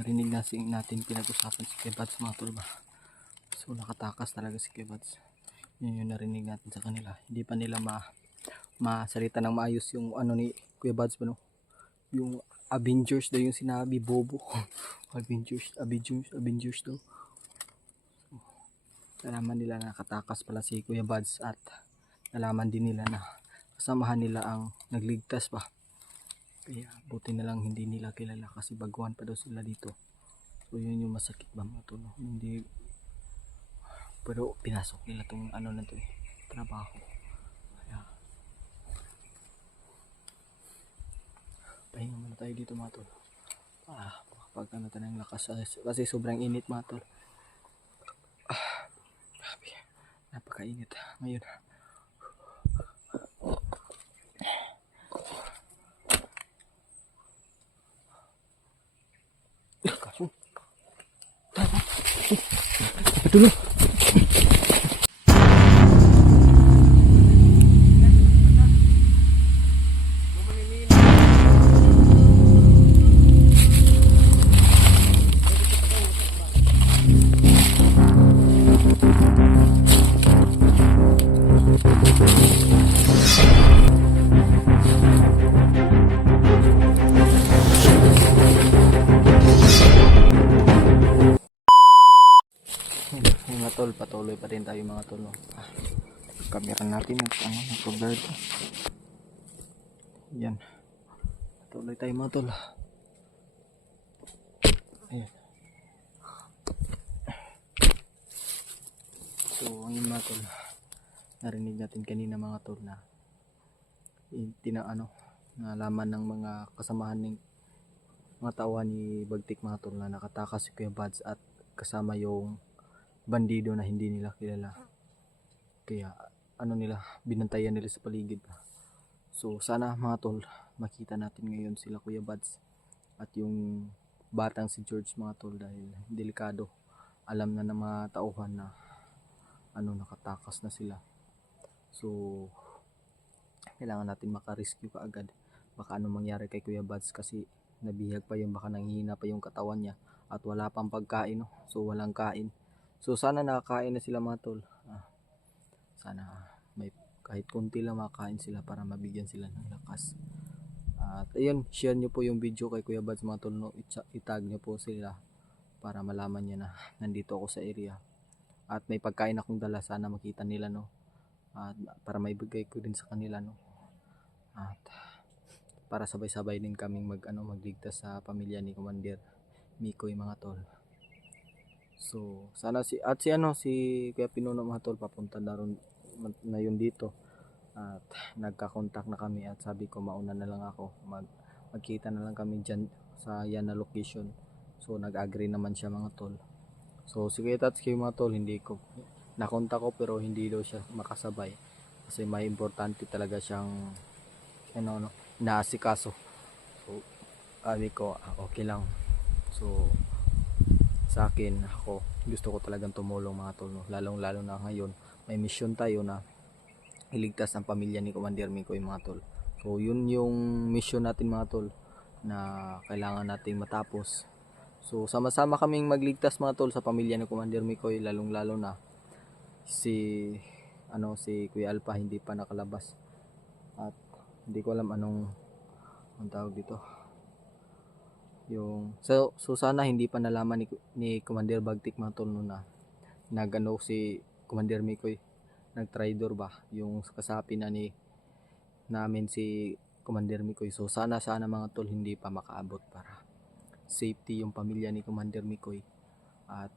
Narinig natin pinag-usapan si Kebads mga tol ba. So nakatakas talaga si Kebads. Yun yung narinig natin sa kanila. Hindi pa nila masalita ng maayos yung ano ni Kuya Bads ba no? Yung Avengers daw yung sinabi, bobo. Avengers daw. Nalaman nila na nakatakas pala si Kuya Bads at nalaman din nila na kasamahan nila ang nagligtas pa. Kaya buti na lang hindi nila kilala kasi baguhan pa daw sila dito. So yun yung masakit ba mga tol, no? Hindi, pero pinasok nila tong ano na to trabaho. Kaya pahinga muna tayo dito mga tol. Makapag ano tayo ng lakas kasi sobrang init mga tol. Grabe, napakainit ngayon. Betul. Mga tol, patuloy pa rin tayo mga tol, no? Kamera natin yung cover ko. Yan, patuloy tayo mga tol. Ayan. So ngayon mga tol, narinig natin kanina mga tol na nalaman ng mga kasamahan ng mga tauhan ni Bagtik mga tol na nakatakas si Kuya Bads at kasama yung bandido na hindi nila kilala. Kaya binantayan nila sa paligid. So sana mga tol, makita natin ngayon sila Kuya Bads at yung batang si George mga tol, dahil delikado. Alam na ng mga tauhan na nakatakas na sila. So kailangan natin makarescue kaagad. Baka mangyari kay Kuya Bads kasi nabihag pa yung, baka nanghihina pa yung katawan niya at wala pang pagkain, no? So walang kain. So sana nakakain na sila mga tol. Sana may kahit konti lang makakain sila para mabigyan sila ng lakas. At ayun, share nyo po yung video kay Kuya Bads mga tol, no? Itag nyo po sila para malaman niya na nandito ako sa area. At may pagkain akong dala, sana makita nila, no? At para maibigay ko din sa kanila, no? At para sabay-sabay din kaming magligtas sa pamilya ni Commander Mikoy mga tol. So sana si Kuya Pinuno mga tol papunta na yun dito At nagka-contact na kami at sabi ko mauna na lang ako, magkita na lang kami dyan sa yan na location. So nag-agree naman siya mga tol. So sige Tatsuki mga tol, hindi ko nakontak ko pero hindi daw siya makasabay kasi may importante talaga siyang inaasikaso. So sabi ko okay lang. So sa akin, ako gusto ko talagang tumulong mga tol, no? Lalong lalo na ngayon may mission tayo na iligtas ang pamilya ni Commander Mikoy mga tol. So yun yung mission natin mga tol na kailangan nating matapos. So sama-sama kaming magligtas mga tol sa pamilya ni Commander Mikoy, lalong lalo na si Kuya Alpha hindi pa nakalabas at hindi ko alam anong tawag dito. So sana hindi pa nalaman ni Commander Bagtik mga tol no, na si Commander Mikoy nag-traitor ba yung kasapi na namin si Commander Mikoy. So sana mga tol hindi pa makaabot para safety yung pamilya ni Commander Mikoy at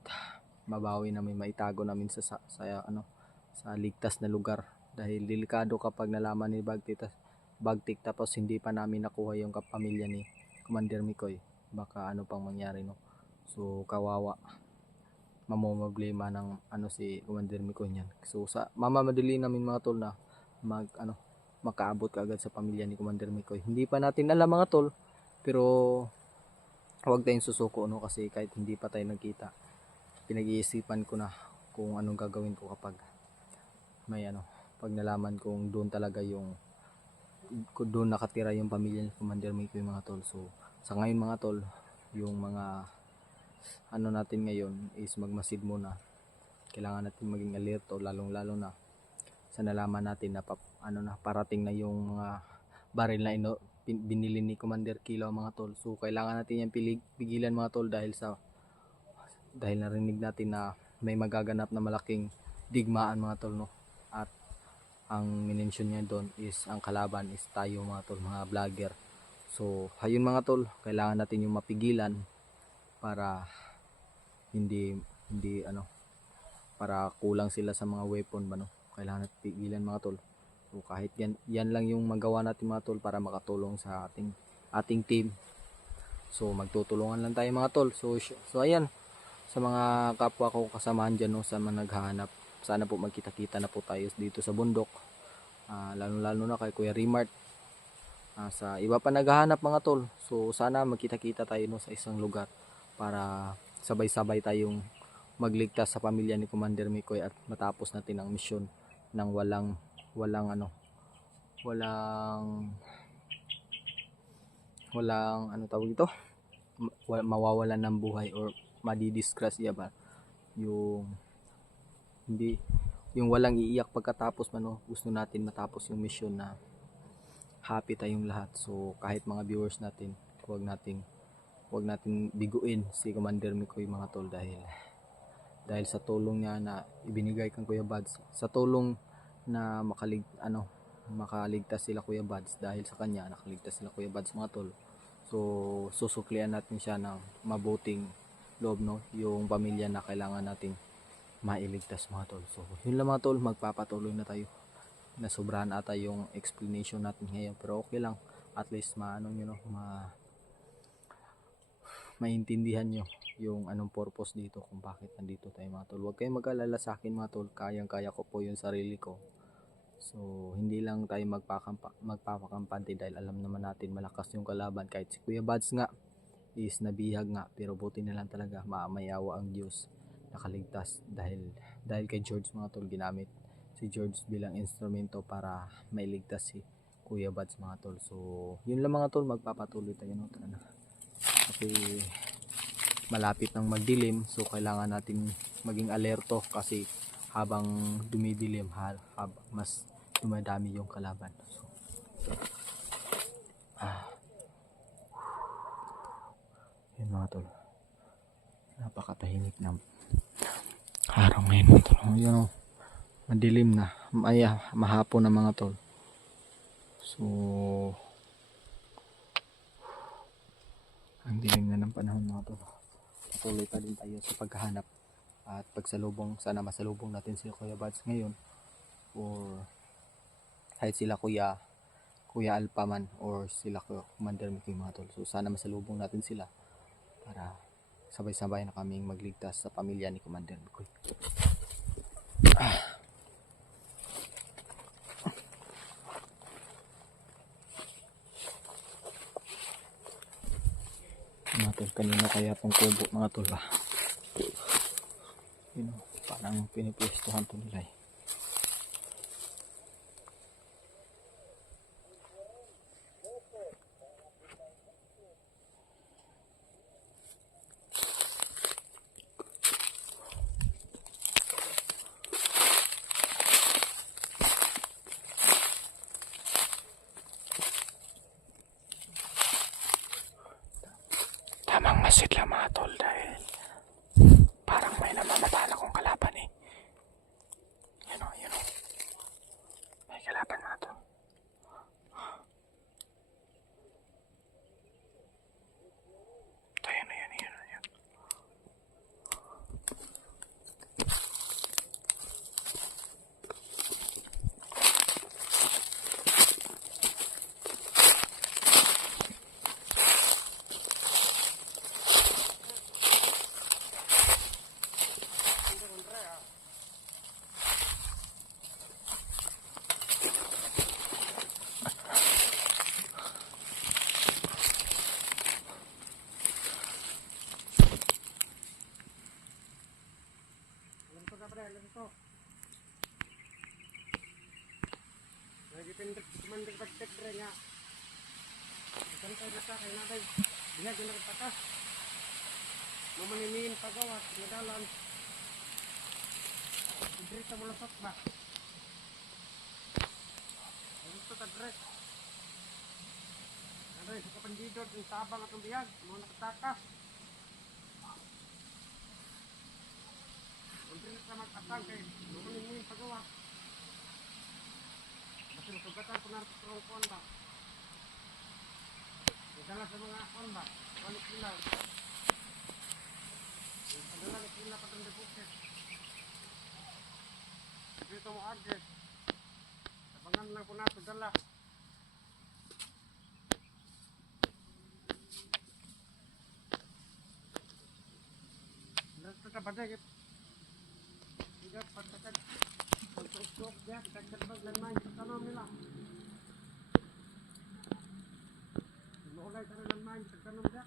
mabawi namin, maitago namin sa ligtas na lugar dahil delikado kapag nalaman ni Bagtik tapos hindi pa namin nakuha yung pamilya ni Commander Mikoy, baka ano pang mangyari no. So kawawa, mamomroblema ng si Commander Mikoy niyan. So sa mamamadali namin mga tol na makaabot kaagad sa pamilya ni Commander Mikoy. Hindi pa natin alam mga tol, pero huwag tayong susuko no, kasi kahit hindi pa tayo nagkita, pinag-iisipan ko na kung anong gagawin ko kapag may pag nalaman kong doon nakatira yung pamilya ni Commander Mikoy mga tol. So sa ngayon mga tol, yung mga natin ngayon is magmasid muna. Kailangan natin maging alerto, lalong lalo na sa nalaman natin na parating na yung mga baril na binili ni Commander Kilo mga tol. So kailangan natin yan pigilan mga tol dahil narinig natin na may magaganap na malaking digmaan mga tol no. At ang minention niya doon is ang kalaban is tayo mga tol, mga vlogger. So ayun mga tol, kailangan natin yung mapigilan para hindi para kulang sila sa mga weapon ba no. Kailangan natin pigilan mga tol. So kahit yan lang yung magawa natin mga tol para makatulong sa ating team. So magtutulungan lang tayo mga tol. So ayan, sa mga kapwa ko kasamahan dyan no, sa mga naghahanap, sana po magkita-kita na po tayo dito sa bundok. Lalo na kay Kuya Remart, sa iba pa naghahanap mga tol. So sana magkita-kita tayo no, sa isang lugar para sabay-sabay tayong magligtas sa pamilya ni Commander Mikoy at matapos natin ang misyon ng walang tawag ito, mawawalan ng buhay or madidisgrasya ba, yung walang iiyak pagkatapos gusto natin matapos yung mission na happy tayong lahat. So kahit mga viewers natin, huwag natin biguin si Commander Mikoy mga tol, dahil sa tulong niya na ibinigay kang Kuya Bads, sa tulong na makaligtas sila Kuya Bads, dahil sa kanya nakaligtas sila Kuya Bads mga tol. So susuklian natin siya ng mabuting loob no, yung pamilya na kailangan nating mailigtas mga tol. So yun lang mga tol, magpapatuloy na tayo. Nasobrahan ata yung explanation natin ngayon, pero okay lang, at least maintindihan nyo yung anong purpose dito, kung bakit nandito tayo mga tol. Huwag kayong mag-alala sa akin mga tol, kayang-kaya ko po yung sarili ko. So hindi lang tayo magpapakampante dahil alam naman natin malakas yung kalaban. Kahit si Kuya Bads nga is nabihag nga, pero buti na lang talaga, mayawa ang Diyos, nakaligtas dahil kay George mga tol. Ginamit si George bilang instrumento para mailigtas si Kuya Bads mga tol. So yun lang mga tol, magpapatuloy tayo no, tara na. Kasi malapit nang magdilim, so kailangan natin maging alerto kasi habang dumidilim mas dumadami yung kalaban. So, yun mga tol, napakatahimik na araw ngayon mga tol. Yun o, madilim na, mahapon na mga tol. So ang dilim na ng panahon mga tol. Patuloy pa din tayo sa paghahanap at pagsalubong. Sana masalubong natin si Kuya Bads ngayon or kahit sila Kuya Alpha man or sila Commander Mickey mga tol. So sana masalubong natin sila para sabay-sabay na kaming magligtas sa pamilya ni Commander Mickey. Mga tol, kanina kaya pong kubo mga tol ba? Yun o, parang pinipwestuhan to nila eh. Tamang masid lang mga tol dahil parang may namamataan akong kalaban eh. Yun o. May kalaban mga tol. Ito yun. Nagipindik kumandang pagtek dre nga. Santay na sa kay naday. Bihag na nagpatas. Mamaninin pagawas nadalan. Idrita mo lasot ba? Gusto ta dre. Naday sa kapandidod ng tabang atong bihag, mo nakatakas. Idrita magpatang kay mamaninin pagawas. Kasi sugatan ko na ito kon ba? Dala sa mga kon ba? Balik kilaw. Dala ni kilaw pa tong debukit. Dito mo age. Tabangan lang ko na ito dala. Dito ka badagit. Tiga patakan. Pagtusok ya, kagkabag lang man sa tanong nila. Maulay ka na lang man sa tanong niya.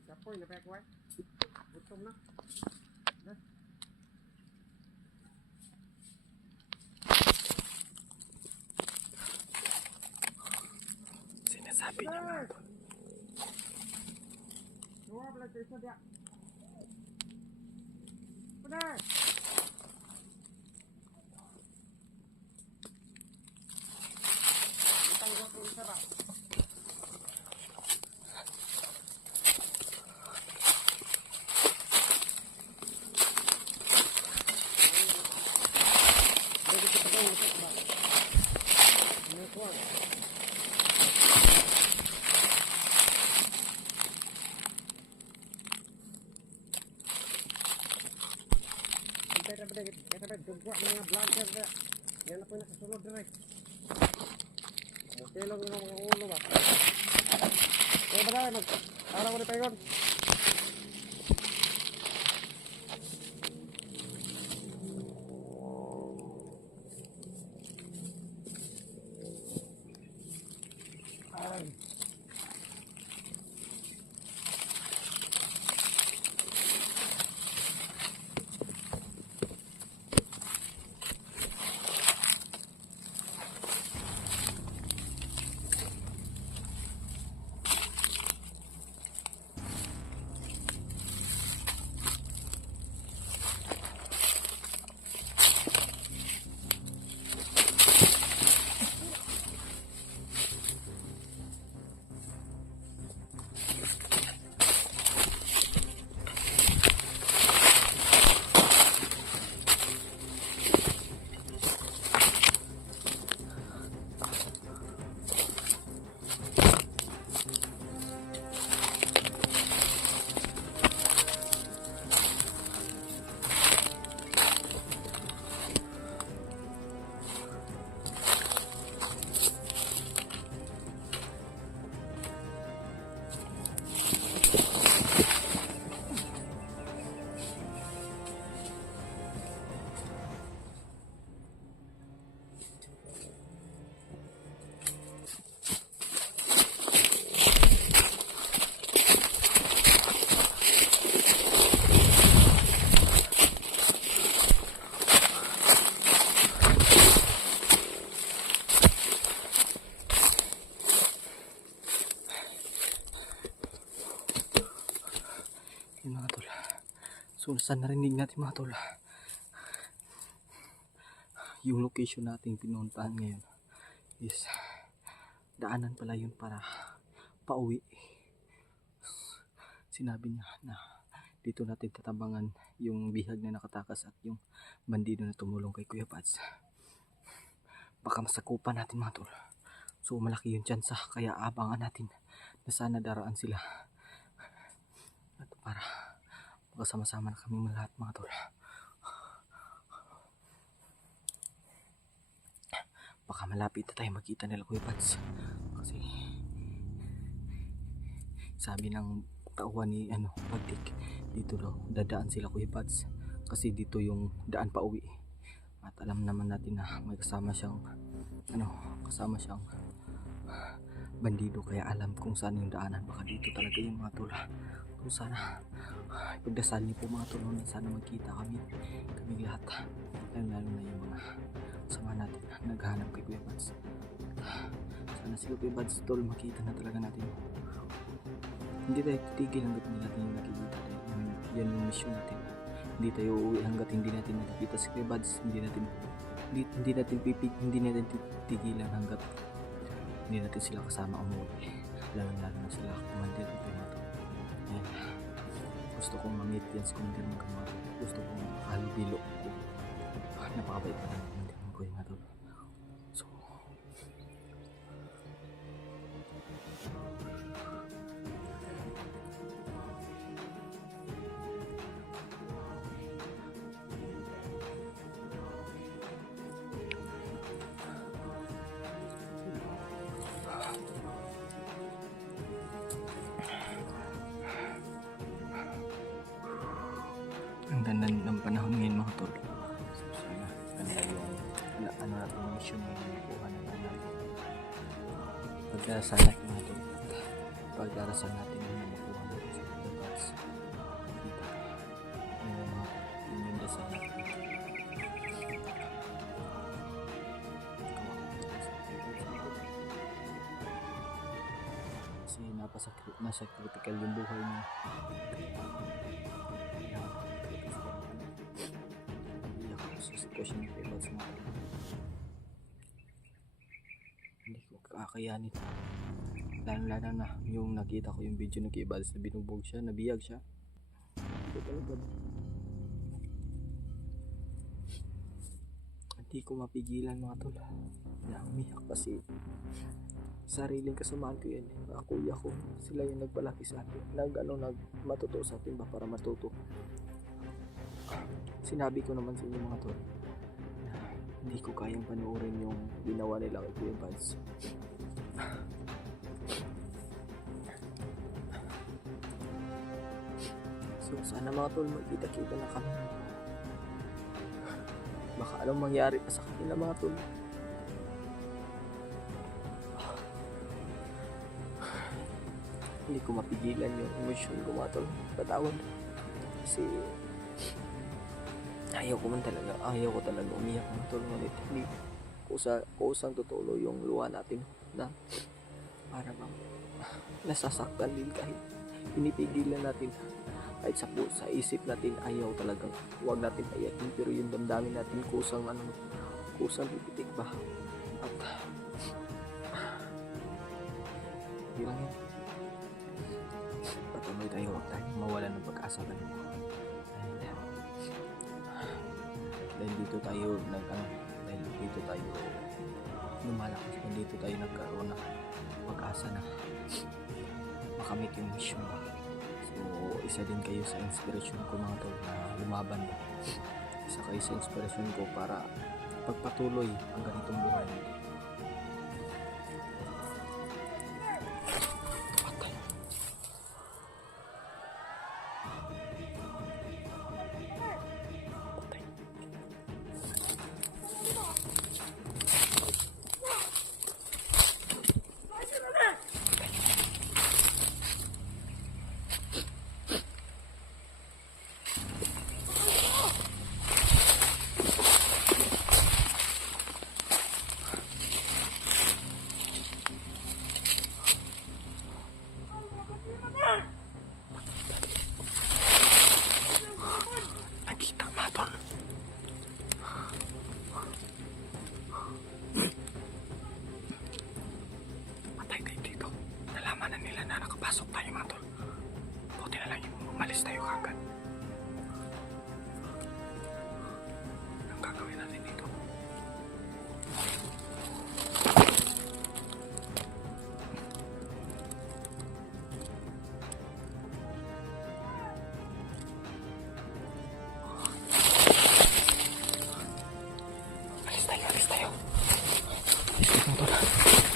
Ikapoy, napekway. Butong na. Sinasabi niya mga tol. Luar belah cerita dia. Benar. Kita gua perlu serap. Jadi kita tahu apa. Ini kuat. Kita dugwa mga vlogger na. Yan na po yung nakasunod direct. Mutilong yung mga ulo ba. Kaya ba tayo araw ko na tayo yun. So sa narinig natin mga tol, yung location natin pinuntahan ngayon is daanan pala yun para pauwi. Sinabi niya na dito natin tatabangan yung bihag na nakatakas at yung bandido na tumulong kay Kuya Pads. Baka masakupan natin mga tol. So malaki yung tsansa, kaya abangan natin na sana daraan sila. At para makasama-sama na kami lahat mga tol. Baka malapit na tayo magkita nila Kuya Pads. Kasi sabi ng tauhan ni Pagtik, dito daw dadaan sila Kuya Pads. Kasi dito yung daan pa uwi. At alam naman natin na may kasama siyang bandido, kaya alam kung saan yung daanan. Baka dito talaga yung mga tol. So sana ipagdasal niyo po mga tol na sana magkita kami lahat, lalo na yung mga sama natin na naghahanap kay Kuya Pads. Sana si Kuya Pads tol makita na talaga natin. Hindi tayo titigil hanggat hindi natin yung nakikita. Yan yung mission natin. Hindi tayo uuwi hanggat hindi natin nakikita si Kuya Pads. Hindi natin titigilan hanggat hindi natin sila kasama umuwi. Lalo na sila kumandir ko mga to. Ayan. Gusto kong ma-meet yan si kumandir ng kamar. Gusto kong halibilo ko. Napakabait pa ng kumandir ko yung mga to. So ang ganda ng panahon ngayon mga tol. So, sana ganda yung natin yung mission ngayon na kuha na natin. Pagdarasal natin mga tol. Pagdarasal natin yung makuha natin sa Kuya Pads. Kita yung dasal natin. Kasi nasa critical yung buhay niya. Sitwasyon ni Kuya Pads mga tol. Hindi ko kakayanin. Lalo na yung nakita ko yung video ng Kuya Pads na binubog siya, nabiyag siya. Hindi ko mapigilan mga tol na umiyak kasi sariling kasamahan ko yan. Mga kuya ko, sila yung nagpalaki sa atin. Matuto sa atin ba para matuto. Sinabi ko naman sa inyo mga tol na hindi ko kayang panoorin yung ginawa nila kay Kuya Pads. So sana mga tol magkita-kita na kami. Baka anong mangyari pa sa kanila mga tol. Hindi ko mapigilan yung emosyon ko mga tol. Patawad. Kasi ayaw ko talaga umiyak ng tol. Ngunit hindi kusang tutulo yung luha natin na para bang nasasaktan din kahit pinipigilan natin. Kahit sa isip natin ayaw talagang huwag natin ayakin, pero yung damdamin natin kusang pipitik ba. At yun, patuloy tayo, huwag tayo mawala ng pag-asa na. Dahil dito tayo lumalakas, dito tayo nagkaroon ng pag-asa na makamit yung mission ba. So isa din kayo sa inspirasyon ko mga tol na lumaban ba. Isa kayo sa inspirasyon ko para pagpatuloy ang ganitong buhay. biscuit mga tol.